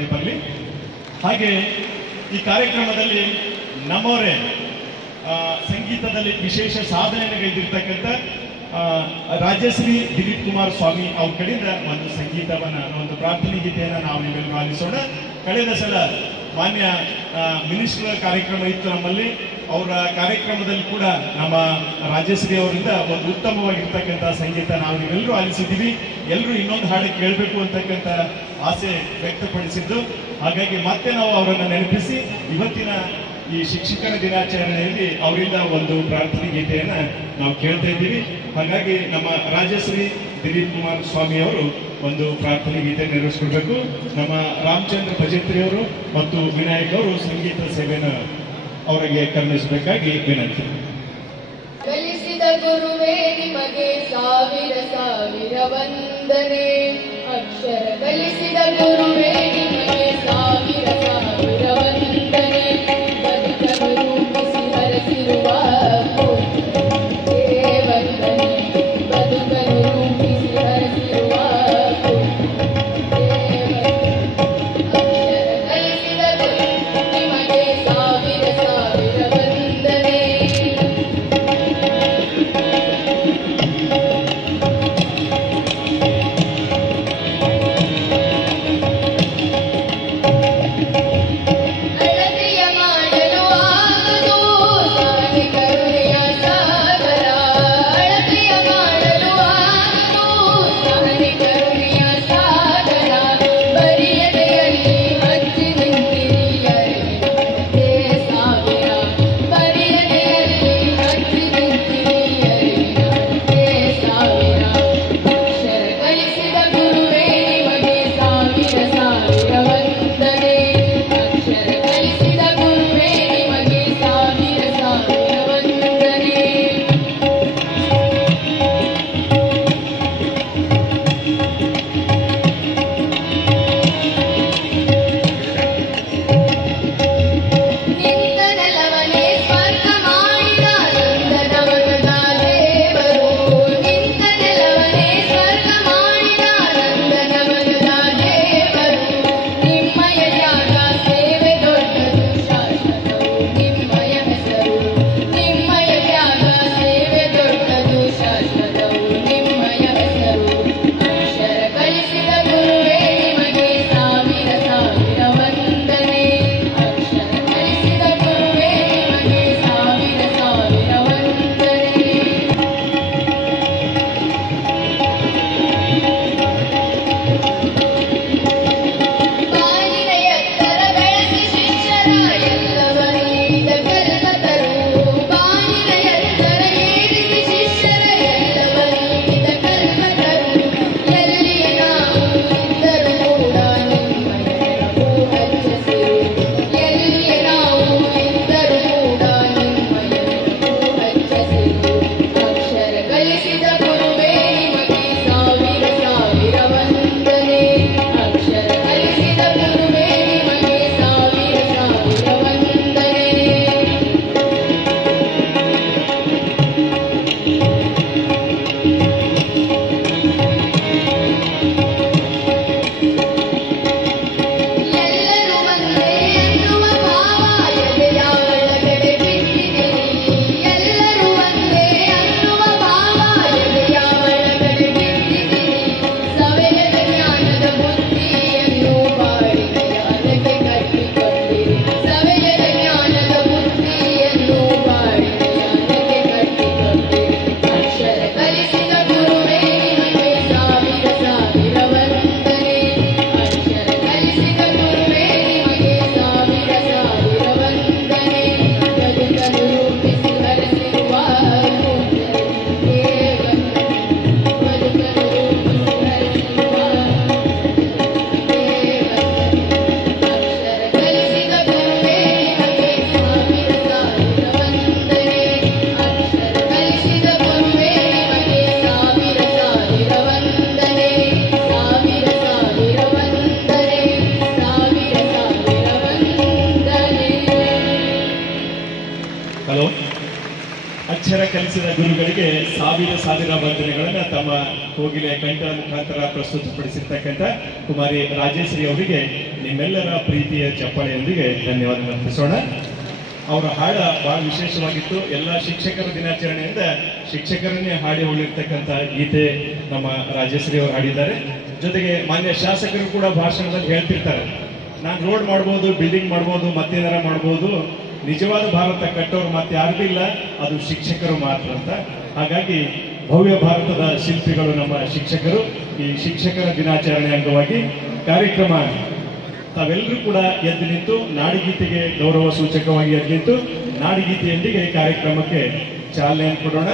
ಪ್ರಾರ್ಥನೆ ಬರಲಿ. ಹಾಗೆ ಈ ಕಾರ್ಯಕ್ರಮದಲ್ಲಿ ನಮ್ಮವರೇ ಸಂಗೀತದಲ್ಲಿ ವಿಶೇಷ ಸಾಧನೆಗೈದಿರ್ತಕ್ಕಂಥ ರಾಜಶ್ರೀ ದಿಲೀಪ್ ಕುಮಾರ್ ಸ್ವಾಮಿ ಅವ್ರ ಕಡೆಯಿಂದ ಒಂದು ಸಂಗೀತವನ್ನ ಒಂದು ಪ್ರಾರ್ಥನೆ ಗೀತೆಯನ್ನು ನಾವು ನಿಮ್ಮೆಲ್ಲರೂ ಆಲಿಸೋಣ. ಕಳೆದ ಸಲ ಮಾನ್ಯ ಮಿನಿಸ್ಟರ್ ಕಾರ್ಯಕ್ರಮ ಇತ್ತು ನಮ್ಮಲ್ಲಿ. ಅವರ ಕಾರ್ಯಕ್ರಮದಲ್ಲಿ ಕೂಡ ನಮ್ಮ ರಾಜಶ್ರೀ ಅವರಿಂದ ಒಂದು ಉತ್ತಮವಾಗಿರ್ತಕ್ಕಂಥ ಸಂಗೀತ ನಾವು ನೀವೆಲ್ಲರೂ ಆಲಿಸಿದ್ದೀವಿ. ಎಲ್ಲರೂ ಇನ್ನೊಂದು ಹಾಡು ಕೇಳಬೇಕು ಅಂತಕ್ಕಂಥ ಆಸೆ ವ್ಯಕ್ತಪಡಿಸಿದ್ದು. ಹಾಗಾಗಿ ಮತ್ತೆ ನಾವು ಅವರನ್ನು ನೆನಪಿಸಿ ಇವತ್ತಿನ ಈ ಶಿಕ್ಷಕರ ದಿನಾಚರಣೆಯಲ್ಲಿ ಅವರಿಂದ ಒಂದು ಪ್ರಾರ್ಥನೆ ಗೀತೆಯನ್ನ ನಾವು ಕೇಳ್ತಾ ಇದ್ದೀವಿ. ಹಾಗಾಗಿ ನಮ್ಮ ರಾಜಶ್ರೀ ದಿಲೀಪ್ ಕುಮಾರ್ ಸ್ವಾಮಿ ಅವರು ಒಂದು ಪ್ರಾರ್ಥನೆ ಗೀತೆ ನೆರವೇರಿಸಿಕೊಡ್ಬೇಕು. ನಮ್ಮ ರಾಮಚಂದ್ರ ಭಜಂತ್ರಿ ಅವರು ಮತ್ತು ವಿನಾಯಕ್ ಅವರು ಸಂಗೀತ ಸೇವೆಯನ್ನು ಅವರಿಗೆ ಕರುಣಿಸಬೇಕಾಗಿ ವಿನಂತಿ. ಕಲಿಸಿದ ಗುರುವೇ ನಿಮಗೆ ಸಾವಿರ ಸಾವಿರ ವಂದನೆ. ಅಕ್ಷರ ಕಲಿಸಿದ ಗುರುವೇ ನಿಮಗೆ ಸಾವಿರ ಸಾವಿರ ವಂದನೆ. ಬದುಕನ್ನು ರೂಪಿಸಿ ಹರಸಿರುವ ವಂದನೆ. ಬದುಕನ್ನು ರೂಪಿಸಿ ಹರಸಿರುವ ಕಲಿಸಿದ ಗುರುಗಳಿಗೆ ಸಾವಿರ ವಂದನೆಗಳನ್ನು ತಮ್ಮ ಕೋಗಿಲೆ ಕಂಠದ ಮುಖಾಂತರ ಪ್ರಸ್ತುತಪಡಿಸಿರ್ತಕ್ಕಂಥ ಕುಮಾರಿ ರಾಜೇಶ್ರೀ ಅವರಿಗೆ ನಿಮ್ಮೆಲ್ಲರ ಪ್ರೀತಿಯ ಚಪ್ಪಾಳೆಯೊಂದಿಗೆ ಧನ್ಯವಾದ ಅರ್ಪಿಸೋಣ. ಅವರ ಹಾಡ ಬಹಳ ವಿಶೇಷವಾಗಿತ್ತು. ಎಲ್ಲ ಶಿಕ್ಷಕರ ದಿನಾಚರಣೆಯಿಂದ ಶಿಕ್ಷಕರನ್ನೇ ಹಾಡಿ ಹೊಳಿರ್ತಕ್ಕಂಥ ಗೀತೆ ನಮ್ಮ ರಾಜೇಶ್ರೀ ಅವರು ಹಾಡಿದ್ದಾರೆ. ಜೊತೆಗೆ ಮಾನ್ಯ ಶಾಸಕರು ಕೂಡ ಭಾಷಣದಲ್ಲಿ ಹೇಳ್ತಿರ್ತಾರೆ, ನಾನು ರೋಡ್ ಮಾಡ್ಬೋದು, ಬಿಲ್ಡಿಂಗ್ ಮಾಡ್ಬೋದು, ಮತ್ತೇನಾರ ಮಾಡ್ಬೋದು, ನಿಜವಾದ ಭಾರತ ಕಟ್ಟೋರು ಮತ್ತೆ ಯಾರಿಗೂ ಇಲ್ಲ, ಅದು ಶಿಕ್ಷಕರು ಮಾತ್ರ ಅಂತ. ಹಾಗಾಗಿ ಭವ್ಯ ಭಾರತದ ಶಿಲ್ಪಿಗಳು ನಮ್ಮ ಶಿಕ್ಷಕರು. ಈ ಶಿಕ್ಷಕರ ದಿನಾಚರಣೆ ಅಂಗವಾಗಿ ಕಾರ್ಯಕ್ರಮ ತಾವೆಲ್ಲರೂ ಕೂಡ ಎದ್ದು ನಿಂತು ನಾಡಿಗೀತೆಗೆ ಗೌರವ ಸೂಚಕವಾಗಿ ಎದ್ದು ನಿಂತು ನಾಡಿಗೀತೆಯೊಂದಿಗೆ ಕಾರ್ಯಕ್ರಮಕ್ಕೆ ಚಾಲನೆ ಕೊಡೋಣ.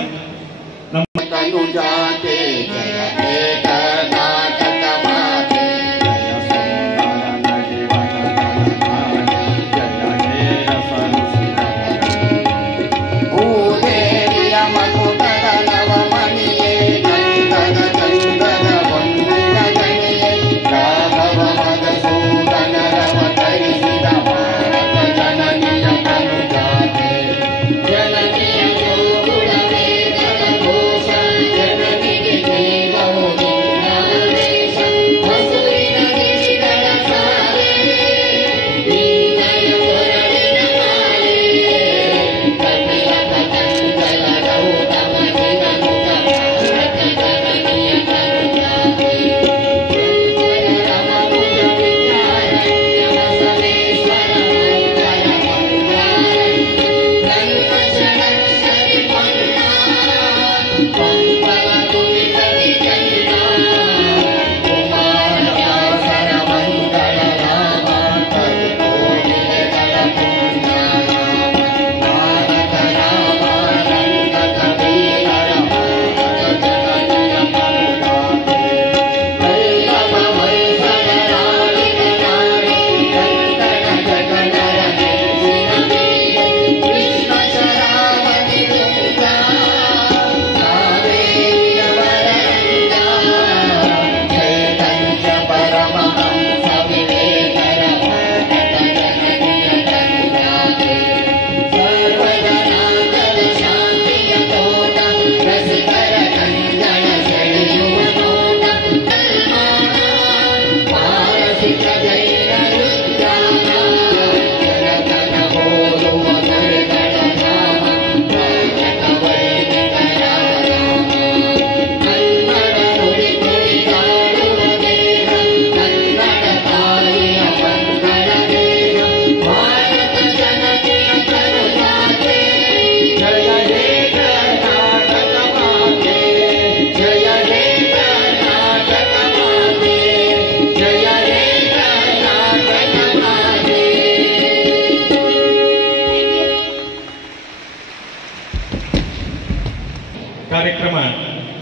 ಕಾರ್ಯಕ್ರಮ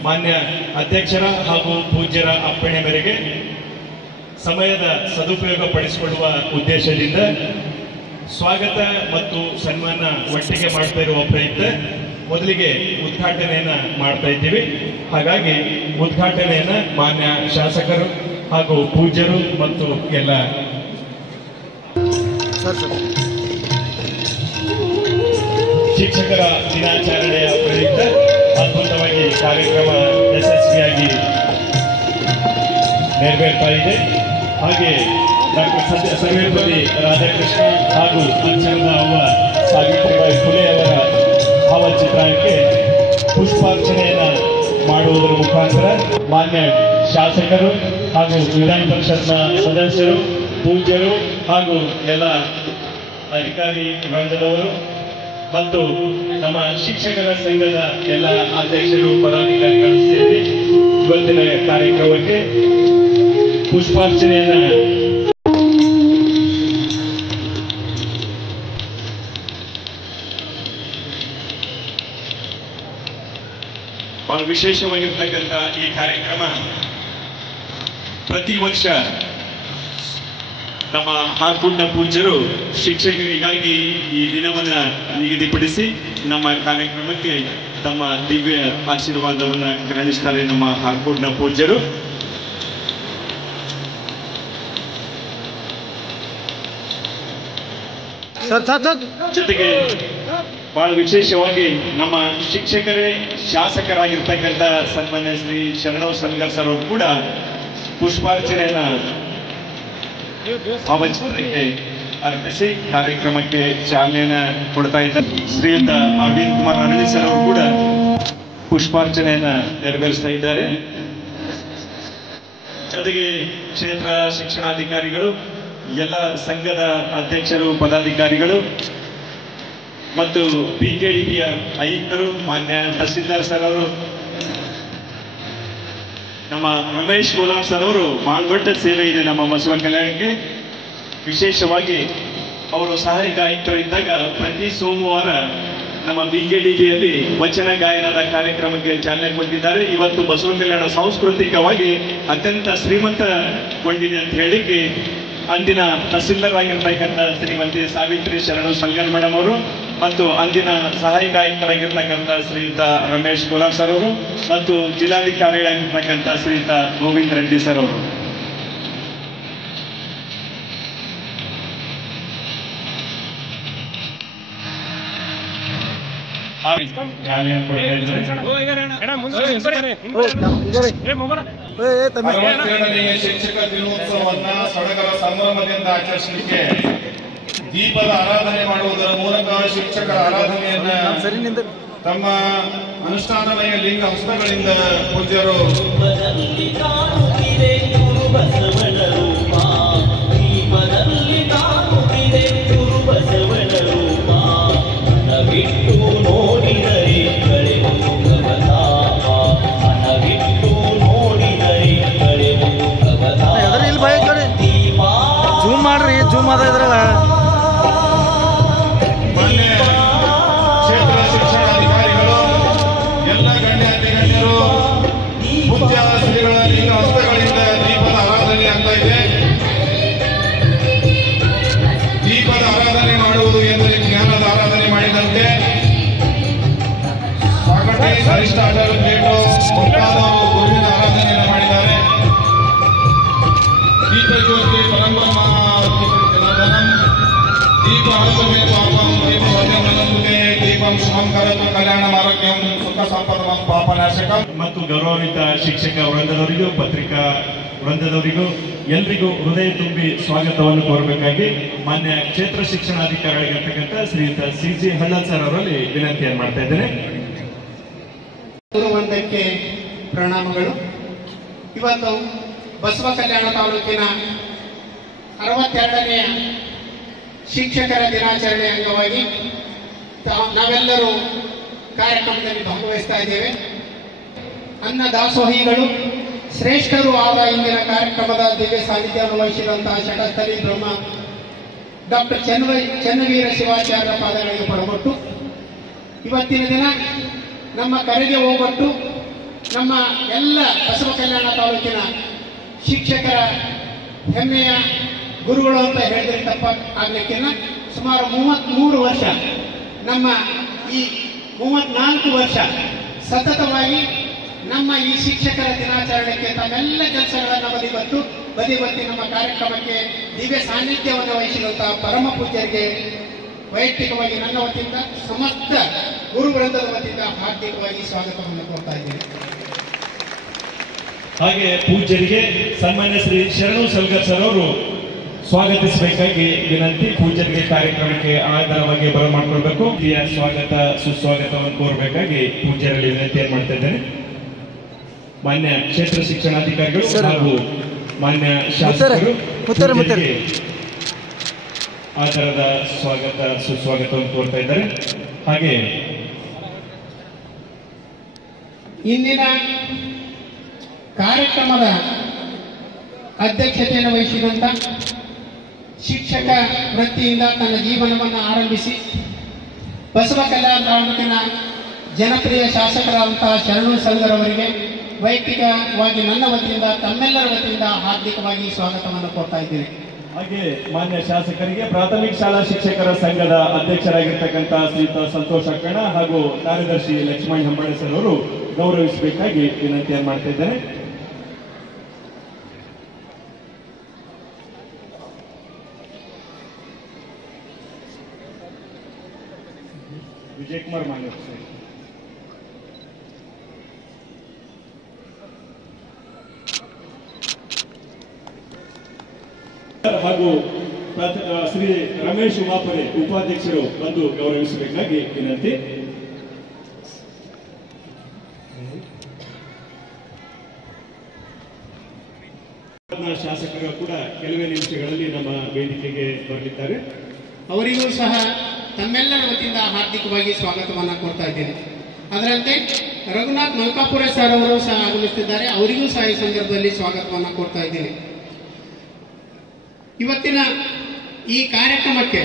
ಮಾನ್ಯ ಅಧ್ಯಕ್ಷರ ಹಾಗೂ ಪೂಜ್ಯರ ಅಪ್ಪಣೆ ಮೇರೆಗೆ ಸಮಯದ ಸದುಪಯೋಗ ಪಡಿಸಿಕೊಳ್ಳುವ ಉದ್ದೇಶದಿಂದ ಸ್ವಾಗತ ಮತ್ತು ಸನ್ಮಾನ ಒಟ್ಟಿಗೆ ಮಾಡ್ತಾ ಇರುವ ಪ್ರಯುಕ್ತ ಮೊದಲಿಗೆ ಉದ್ಘಾಟನೆಯನ್ನ ಮಾಡ್ತಾ ಇದ್ದೀವಿ. ಹಾಗಾಗಿ ಉದ್ಘಾಟನೆಯನ್ನ ಮಾನ್ಯ ಶಾಸಕರು ಹಾಗೂ ಪೂಜ್ಯರು ಮತ್ತು ಎಲ್ಲ ಶಿಕ್ಷಕರ ದಿನಾಚರಣೆಯ ಪ್ರಯುಕ್ತ ಅದ್ಭುತವಾಗಿ ಕಾರ್ಯಕ್ರಮ ಯಶಸ್ವಿಯಾಗಿ ನೆರವೇರ್ತಾ ಇದೆ. ಹಾಗೆ ಡಾಕ್ಟರ್ ಸರ್ವೇಪಲ್ಲಿ ರಾಧಾಕೃಷ್ಣ ಹಾಗೂ ಅಚ್ಚರದ ಅವ್ವ ಸಾವಿತ್ರಿಬಾಯಿ ಫುಲೆ ಅವರ ಭಾವಚಿತ್ರಕ್ಕೆ ಪುಷ್ಪಾರ್ಚನೆಯನ್ನ ಮಾಡುವುದರ ಮುಖಾಂತರ ಮಾನ್ಯ ಶಾಸಕರು ಹಾಗೂ ವಿಧಾನ ಪರಿಷತ್ನ ಸದಸ್ಯರು, ಪೂಜ್ಯರು ಹಾಗೂ ಎಲ್ಲ ಅಧಿಕಾರಿ ವೃಂದದವರು ಮತ್ತು ನಮ್ಮ ಶಿಕ್ಷಕರ ಸಂಘದ ಎಲ್ಲ ಅಧ್ಯಕ್ಷರು, ಪದಾಧಿಕಾರಿಗಳು ಸೇರಿ ಇವತ್ತಿನ ಕಾರ್ಯಕ್ರಮಕ್ಕೆ ಪುಷ್ಪಾರ್ಚನೆಯನ್ನ ಬಹಳ ವಿಶೇಷವಾಗಿರ್ತಕ್ಕಂಥ ಈ ಕಾರ್ಯಕ್ರಮ ಪ್ರತಿ ವರ್ಷ ನಮ್ಮ ಹಾರ್ಕುಂಡ ಪೂಜ್ಯರು ಶಿಕ್ಷಕರಿಗಾಗಿ ಈ ದಿನವನ್ನ ನಿಗದಿಪಡಿಸಿ ನಮ್ಮ ಕಾರ್ಯಕ್ರಮಕ್ಕೆ ತಮ್ಮ ದಿವ್ಯ ಆಶೀರ್ವಾದವನ್ನ ಗ್ರಹಿಸ್ತಾರೆ ನಮ್ಮ ಹಾರ್ಕುಂಡ ಪೂಜ್ಯರು. ಜೊತೆಗೆ ಬಹಳ ವಿಶೇಷವಾಗಿ ನಮ್ಮ ಶಿಕ್ಷಕರೇ ಶಾಸಕರಾಗಿರ್ತಕ್ಕಂಥ ಸನ್ಮಾನ್ಯ ಶ್ರೀ ಶರಣವ್ ಸಲ್ಗರ್ ಸರ್ ಅವರು ಕೂಡ ಪುಷ್ಪಾರ್ಚನೆಯನ್ನ ಭಾವಚಿತ್ರಕ್ಕೆ ಅರ್ಪಿಸಿ ಕಾರ್ಯಕ್ರಮಕ್ಕೆ ಚಾಲನೆಯನ್ನ ಕೊಡ್ತಾ ಇದ್ದಾರೆ. ಶ್ರೀಯುತ ಅರವಿಂದ್ ಕುಮಾರ್ ಅರಳಿ ಸರ್ ಅವರು ಕೂಡ ಪುಷ್ಪಾರ್ಚನೆಯನ್ನ ನೆರವೇರಿಸ್ತಾ ಇದ್ದಾರೆ. ಜೊತೆಗೆ ಕ್ಷೇತ್ರ ಶಿಕ್ಷಣಾಧಿಕಾರಿಗಳು, ಎಲ್ಲ ಸಂಘದ ಅಧ್ಯಕ್ಷರು, ಪದಾಧಿಕಾರಿಗಳು ಮತ್ತು ಬಿಕೆಡಿಪಿಯ ಆಯುಕ್ತರು, ಮಾನ್ಯ ತಹಸೀಲ್ದಾರ್ ಸರ್ ಅವರು, ನಮ್ಮ ರಮೇಶ್ ಗೋಲಾಮ್ ಸರ್ ಅವರು ಬಹಳ ದೊಡ್ಡ ಸೇವೆ ಇದೆ ನಮ್ಮ ಬಸವ ಕಲ್ಯಾಣಕ್ಕೆ. ವಿಶೇಷವಾಗಿ ಅವರು ಸಹಾಯಕ ಆಯುಕ್ತರಿದ್ದಾಗ ಪ್ರತಿ ಸೋಮವಾರ ನಮ್ಮ ಬಿಕೆಡಿಪಿಯಲ್ಲಿ ವಚನ ಗಾಯನದ ಕಾರ್ಯಕ್ರಮಕ್ಕೆ ಚಾಲನೆ ಕೊಟ್ಟಿದ್ದಾರೆ. ಇವತ್ತು ಬಸವ ಕಲ್ಯಾಣ ಸಾಂಸ್ಕೃತಿಕವಾಗಿ ಅತ್ಯಂತ ಶ್ರೀಮಂತಗೊಂಡಿದೆ ಅಂತ ಹೇಳಿಕ್ಕೆ ಅಂದಿನ ತಹಸೀಲ್ದಾರ್ ಆಗಿರ್ತಕ್ಕಂಥ ಶ್ರೀಮತಿ ಸಾವಿತ್ರಿ ಶರಣವ್ ಸಲ್ಗರ್ ಮೇಡಮ್ ಅವರು ಮತ್ತು ಅಂದಿನ ಸಹಾಯಕ ಆಯುಕ್ತರಾಗಿರ್ತಕ್ಕಂಥ ಶ್ರೀಯುತ ರಮೇಶ್ ಗೋಲಾಮ್ ಸರ್ ಅವರು ಮತ್ತು ಜಿಲ್ಲಾಧಿಕಾರಿಗಳಾಗಿರ್ತಕ್ಕಂಥ ಶ್ರೀಯುತ ಗೋವಿಂದ್ ರೆಡ್ಡಿ ಸರ್ ಅವರು. ಶಿಕ್ಷಕ ದಿನೋತ್ಸವವನ್ನ ಸಡಗರ ಸಂಭ್ರಮದಿಂದ ಆಚರಿಸಲಿಕ್ಕೆ ದೀಪದ ಆರಾಧನೆ ಮಾಡುವುದರ ಮೂಲಕ ಶಿಕ್ಷಕರ ಆರಾಧನೆಯನ್ನ ತಮ್ಮ ಅನುಷ್ಠಾನಮಯ ಲಿಂಗ ಹಸ್ತಗಳಿಂದ ಪೂಜ್ಯರು ಜೂಮ್ ಆದ ಇದ್ರಾಗ ಕ್ಷೇತ್ರ ಶಿಕ್ಷಣಾಧಿಕಾರಿಗಳು, ಎಲ್ಲ ಗಣ್ಯರು, ಪೂಜ್ಯ ಶ್ರೀಗಳ ಲಿಂಗ ಹಸ್ತಗಳಿಂದ ದೀಪದ ಆರಾಧನೆ ಆಗ್ತಾ ಇದೆ. ದೀಪದ ಆರಾಧನೆ ಮಾಡುವುದು ಎಂದರೆ ಜ್ಞಾನದ ಆರಾಧನೆ ಮಾಡಿದಂತೆ. ಸ್ವಾಗತಿ ಗರಿಷ್ಠ ಅಡ್ಡರು ಮುಂತಾದವರು ಗುರುವಿನ ಆರಾಧನೆಯನ್ನು ಮಾಡಿದ್ದಾರೆ. ದೀಪ ಜ್ಯೋತಿ ಪರಂಬ್ರಹ್ಮ ದೀಪ ಹರಸುವೆ ಪಾಪಂ ದೀಪ ಸತ್ಯಮನಂತೆ ದೀಪಂ ಶುಭಂ ಕರೋತು ಕಲ್ಯಾಣಂ ಆರೋಗ್ಯಂ ಸುಖ ಸಂಪದಂ ಪಾಪನಾಶಕಂ. ಮತ್ತು ಗೌರವಾನ್ವಿತ ಶಿಕ್ಷಕ ವೃಂದದವರಿಗೂ, ಪತ್ರಿಕಾ ವೃಂದದವರಿಗೂ ಎಲ್ರಿಗೂ ಹೃದಯ ತುಂಬಿ ಸ್ವಾಗತವನ್ನು ಕೋರಬೇಕಾಗಿ ಮಾನ್ಯ ಕ್ಷೇತ್ರ ಶಿಕ್ಷಣಾಧಿಕಾರಿಯಾಗಿರ್ತಕ್ಕಂಥ ಶ್ರೀಯುತ ಸಿ.ಜಿ. ಹಳ್ಳಲ್ ಸರ್ ಅವರಲ್ಲಿ ವಿನಂತಿಯನ್ನು ಮಾಡ್ತಾ ಇದ್ದೇನೆ. ಗುರುವೃಂದಕ್ಕೆ ಪ್ರಣಾಮಗಳು. ಇವತ್ತು ಬಸವ ಕಲ್ಯಾಣ ತಾಲೂಕಿನ 62ನೇ ಶಿಕ್ಷಕರ ದಿನಾಚರಣೆ ಅಂಗವಾಗಿ ನಾವೆಲ್ಲರೂ ಕಾರ್ಯಕ್ರಮದಲ್ಲಿ ಭಾಗವಹಿಸ್ತಾ ಇದ್ದೇವೆ. ಅನ್ನ ದಾಸೋಹಿಗಳು ಶ್ರೇಷ್ಠರು ಆದ ಇಂದಿನ ಕಾರ್ಯಕ್ರಮದ ದಿವ್ಯ ಸಾನ್ನಿಧ್ಯವನ್ನು ವಹಿಸಿದಂತಹ ಶಟಸ್ಥಲಿ ಬ್ರಹ್ಮ ಡಾಕ್ಟರ್ ಚನ್ನವೀರ ಶಿವಾಚಾರ್ಯ ಪಾದಗಳಿಗೆ ಪಡಗೊಟ್ಟು ಇವತ್ತಿನ ದಿನ ನಮ್ಮ ಕರೆಗೆ ಹೋಗೊಟ್ಟು ನಮ್ಮ ಎಲ್ಲ ಬಸವ ಕಲ್ಯಾಣ ತಾಲೂಕಿನ ಶಿಕ್ಷಕರ ಹೆಮ್ಮೆಯ ಗುರುಗಳು ಅಂತ ಹೇಳಿದ್ರೆ ತಪ್ಪ ಆಗ್ಲಿಕ್ಕಿಲ್ಲ. ಸುಮಾರು 33 ವರ್ಷ, ನಮ್ಮ ಈ 34 ವರ್ಷ ಸತತವಾಗಿ ನಮ್ಮ ಈ ಶಿಕ್ಷಕರ ದಿನಾಚರಣೆಗೆ ತಮ್ಮೆಲ್ಲ ಕೆಲಸಗಳನ್ನು ಬದಿಗೊತ್ತಿ ನಮ್ಮ ಕಾರ್ಯಕ್ರಮಕ್ಕೆ ದಿವ್ಯ ಸಾನ್ನಿಧ್ಯವನ್ನು ವಹಿಸಿದಂತಹ ಪರಮ ಪೂಜ್ಯರಿಗೆ ವೈಯಕ್ತಿಕವಾಗಿ ನನ್ನ ವತಿಯಿಂದ, ಸಮಸ್ತ ಗುರು ವೃಂದದ ವತಿಯಿಂದ ಹಾರ್ದಿಕವಾಗಿ ಸ್ವಾಗತವನ್ನು ಕೊಡ್ತಾ ಇದ್ದೇನೆ. ಹಾಗೆ ಪೂಜ್ಯರಿಗೆ ಸನ್ಮಾನ್ಯ ಶ್ರೀ ಶರಣವ್ ಸಲ್ಗರ್ ಸರ್ ಅವರು ಸ್ವಾಗತಿಸಬೇಕಾಗಿ ವಿನಂತಿ. ಪೂಜ್ಯರಿಗೆ ಕಾರ್ಯಕ್ರಮಕ್ಕೆ ಆಧಾರವಾಗಿ ಬರಮಾಡ್ಕೊಳ್ಬೇಕು. ಸ್ವಾಗತ ಸುಸ್ವಾಗತವನ್ನು ಕೋರಬೇಕಾಗಿ ಪೂಜ್ಯರಲ್ಲಿ ವಿನಂತಿಯನ್ನು ಮಾಡ್ತಾ ಇದ್ದೇನೆ. ಮಾನ್ಯ ಕ್ಷೇತ್ರ ಶಿಕ್ಷಣಾಧಿಕಾರಿಗಳು ಹಾಗೂ ಮಾನ್ಯ ಶಾಸಕರು ಆಧಾರದ ಸ್ವಾಗತ ಸುಸ್ವಾಗತವನ್ನು ಕೋರ್ತಾ ಇದ್ದಾರೆ. ಹಾಗೆ ಇಂದಿನ ಕಾರ್ಯಕ್ರಮದ ಅಧ್ಯಕ್ಷತೆಯನ್ನು ವಹಿಸಿದಂತ ಶಿಕ್ಷಕ ವೃತ್ತಿಯಿಂದ ತನ್ನ ಜೀವನವನ್ನು ಆರಂಭಿಸಿ ಬಸವ ಕಲ್ಯಾಣ ತಾಲೂಕಿನ ಜನಪ್ರಿಯ ಶಾಸಕರಾದಂತಹ ಶರಣವ್ ಸಲ್ಗರ್ ಅವರಿಗೆ ವೈಯಕ್ತಿಕವಾಗಿ ನನ್ನ ವತಿಯಿಂದ, ತಮ್ಮೆಲ್ಲರ ವತಿಯಿಂದ ಹಾರ್ದಿಕವಾಗಿ ಸ್ವಾಗತವನ್ನು ಕೊಡ್ತಾ ಇದ್ದೇನೆ. ಹಾಗೆ ಮಾನ್ಯ ಶಾಸಕರಿಗೆ ಪ್ರಾಥಮಿಕ ಶಾಲಾ ಶಿಕ್ಷಕರ ಸಂಘದ ಅಧ್ಯಕ್ಷರಾಗಿರ್ತಕ್ಕಂಥ ಶ್ರೀಯುತ ಸಂತೋಷ್ ಅಕ್ಕಣ ಹಾಗೂ ಕಾರ್ಯದರ್ಶಿ ಲಕ್ಷ್ಮಣ್ ಹೆಂಬಳೆ ಸರ್ ಅವರು ಗೌರವಿಸಬೇಕಾಗಿ ವಿನಂತಿಯನ್ನು ಮಾಡ್ತಾ ಇದ್ದೇನೆ. ವಿಜಯಕುಮಾರ್ ಮಾನ್ಯ ಸರ್. ಹಾಗೂ ಶ್ರೀ ರಮೇಶ್ ಉಮಾಪುರೆ ಉಪಾಧ್ಯಕ್ಷರು ಬಂದು ಗೌರವಿಸಬೇಕಾಗಿ ವಿನಂತಿ. ಶಾಸಕರು ಕೂಡ ಕೆಲವೇ ನಿಮಿಷಗಳಲ್ಲಿ ನಮ್ಮ ವೇದಿಕೆಗೆ ಬರಲಿದ್ದಾರೆ. ಅವರಿಗೂ ಸಹ ತಮ್ಮೆಲ್ಲರ ವತಿಯಿಂದ ಹಾರ್ದಿಕವಾಗಿ ಸ್ವಾಗತವನ್ನು ಕೊಡ್ತಾ ಇದ್ದೇನೆ. ಅದರಂತೆ ರಘುನಾಥ್ ಮಲ್ಕಾಪುರ ಸರ್ ಅವರು ಸಹ ಆಗಮಿಸುತ್ತಿದ್ದಾರೆ. ಅವರಿಗೂ ಸಹ ಈ ಸಂದರ್ಭದಲ್ಲಿ ಸ್ವಾಗತವನ್ನು ಕೊಡ್ತಾ ಇದ್ದೇನೆ. ಇವತ್ತಿನ ಈ ಕಾರ್ಯಕ್ರಮಕ್ಕೆ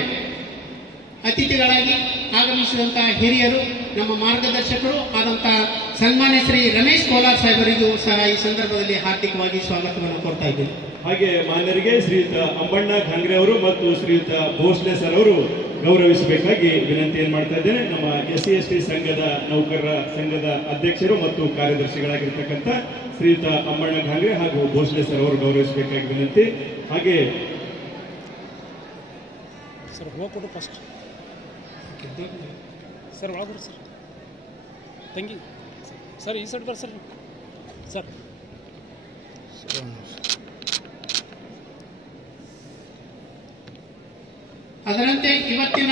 ಅತಿಥಿಗಳಾಗಿ ಆಗಮಿಸಿದಂತಹ ಹಿರಿಯರು, ನಮ್ಮ ಮಾರ್ಗದರ್ಶಕರು ಆದಂತಹ ಸನ್ಮಾನ್ಯ ಶ್ರೀ ರಮೇಶ್ ಕೋಲಾರ್ ಸಾಹೇಬರಿಗೂ ಸಹ ಈ ಸಂದರ್ಭದಲ್ಲಿ ಹಾರ್ದಿಕವಾಗಿ ಸ್ವಾಗತವನ್ನು ಕೊಡ್ತಾ ಇದ್ದೇನೆ. ಹಾಗೆ ಮಾನ್ಯರಿಗೆ ಶ್ರೀಯುತ ಅಂಬಣ್ಣ ಖಾಂಗ್ರೆ ಅವರು ಮತ್ತು ಶ್ರೀಯುತ ಭೋಸ್ಲೆ ಸರ್ ಅವರು ಗೌರವಿಸಬೇಕಾಗಿ ವಿನಂತಿಯನ್ನು ಮಾಡ್ತಾ ಇದ್ದೇನೆ. ನಮ್ಮ SC/ST ಸಂಘದ ನೌಕರರ ಸಂಘದ ಅಧ್ಯಕ್ಷರು ಮತ್ತು ಕಾರ್ಯದರ್ಶಿಗಳಾಗಿರ್ತಕ್ಕಂಥ ಶ್ರೀಯುತ ಅಂಬಣ್ಣ ಖಾಂಗ್ರೆ ಹಾಗೂ ಭೋಸ್ಲೆ ಸರ್ ಅವರು ಗೌರವಿಸಬೇಕಾಗಿ ವಿನಂತಿ. ಹಾಗೆ ಸರ್ ಹೋಗ್ಕೊಡು ಫಸ್ಟ್ ಸರ್ ಒಳಗೆ ಸರ್ ತಂಗಿ ಸರ್ ಈ ಸೈಡ್ ಬರ್ರಿ ಸರ್ ಅದರಂತೆ ಇವತ್ತಿನ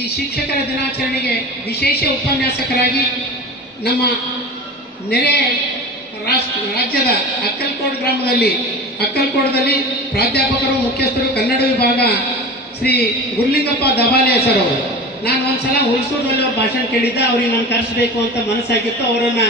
ಈ ಶಿಕ್ಷಕರ ದಿನಾಚರಣೆಗೆ ವಿಶೇಷ ಉಪನ್ಯಾಸಕರಾಗಿ ನಮ್ಮ ನೆರೆ ರಾಜ್ಯದ ಅಕ್ಕಲ್ಕೋಟದಲ್ಲಿ ಪ್ರಾಧ್ಯಾಪಕರು ಮುಖ್ಯಸ್ಥರು ಕನ್ನಡ ವಿಭಾಗ ಶ್ರೀ ಗುರ್ಲಿಂಗಪ್ಪ ದಬಾಲೆ ಸರ್ ಅವರು. ನಾನು ಒಂದ್ಸಲ ಹುಲ್ಸೂರಿನಲ್ಲಿ ಅವ್ರ ಭಾಷಣ ಕೇಳಿದ್ದೆ. ಅವ್ರಿಗೆ ನಾನು ಕರೆಸಬೇಕು ಅಂತ ಮನಸ್ಸಾಗಿತ್ತು. ಅವರನ್ನ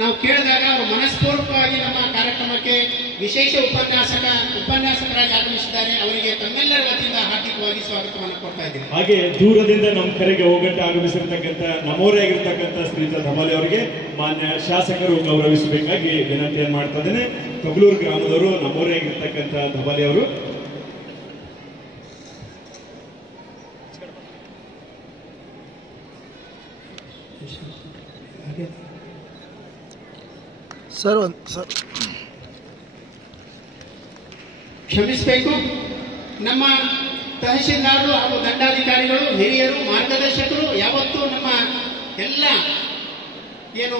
ನಾವು ಕೇಳಿದಾಗ ಅವರು ಮನಸ್ಪೂರ್ವಕವಾಗಿ ನಮ್ಮ ಕಾರ್ಯಕ್ರಮಕ್ಕೆ ವಿಶೇಷ ಉಪನ್ಯಾಸಕರಾಗಿ ಆಗಮಿಸಿದ್ದಾರೆ. ಅವರಿಗೆ ತಮ್ಮೆಲ್ಲರ ವತಿಯಿಂದ ಹಾರ್ದಿಕವಾಗಿ ಸ್ವಾಗತವನ್ನು ಕೊಡ್ತಾ ಇದ್ದೀನಿ. ಹಾಗೆ ದೂರದಿಂದ ನಮ್ಮ ಕರೆಗೆ ಹೋಗಟ್ಟೆ ಆಗಮಿಸಿರ್ತಕ್ಕಂಥ ನಮ್ಮವರೇ ಆಗಿರ್ತಕ್ಕಂಥ ಶ್ರೀಯುತ ಧಮಾಲೆ ಅವರಿಗೆ ಮಾನ್ಯ ಶಾಸಕರು ಗೌರವಿಸಬೇಕಾಗಿ ವಿನಂತಿಯನ್ನು ಮಾಡ್ತಾ ಇದ್ದೇನೆ. ತೊಗಲೂರು ಗ್ರಾಮದವರು ನಮ್ಮವರೇ ಆಗಿರ್ತಕ್ಕಂಥ ಧಮಾಲೆ ಅವರು. ಸರ್ ಕ್ಷಮಿಸಬೇಕು. ನಮ್ಮ ತಹಶೀಲ್ದಾರರು ಹಾಗೂ ದಂಡಾಧಿಕಾರಿಗಳು, ಹಿರಿಯರು, ಮಾರ್ಗದರ್ಶಕರು ಯಾವತ್ತೂ ನಮ್ಮ ಎಲ್ಲ ಏನು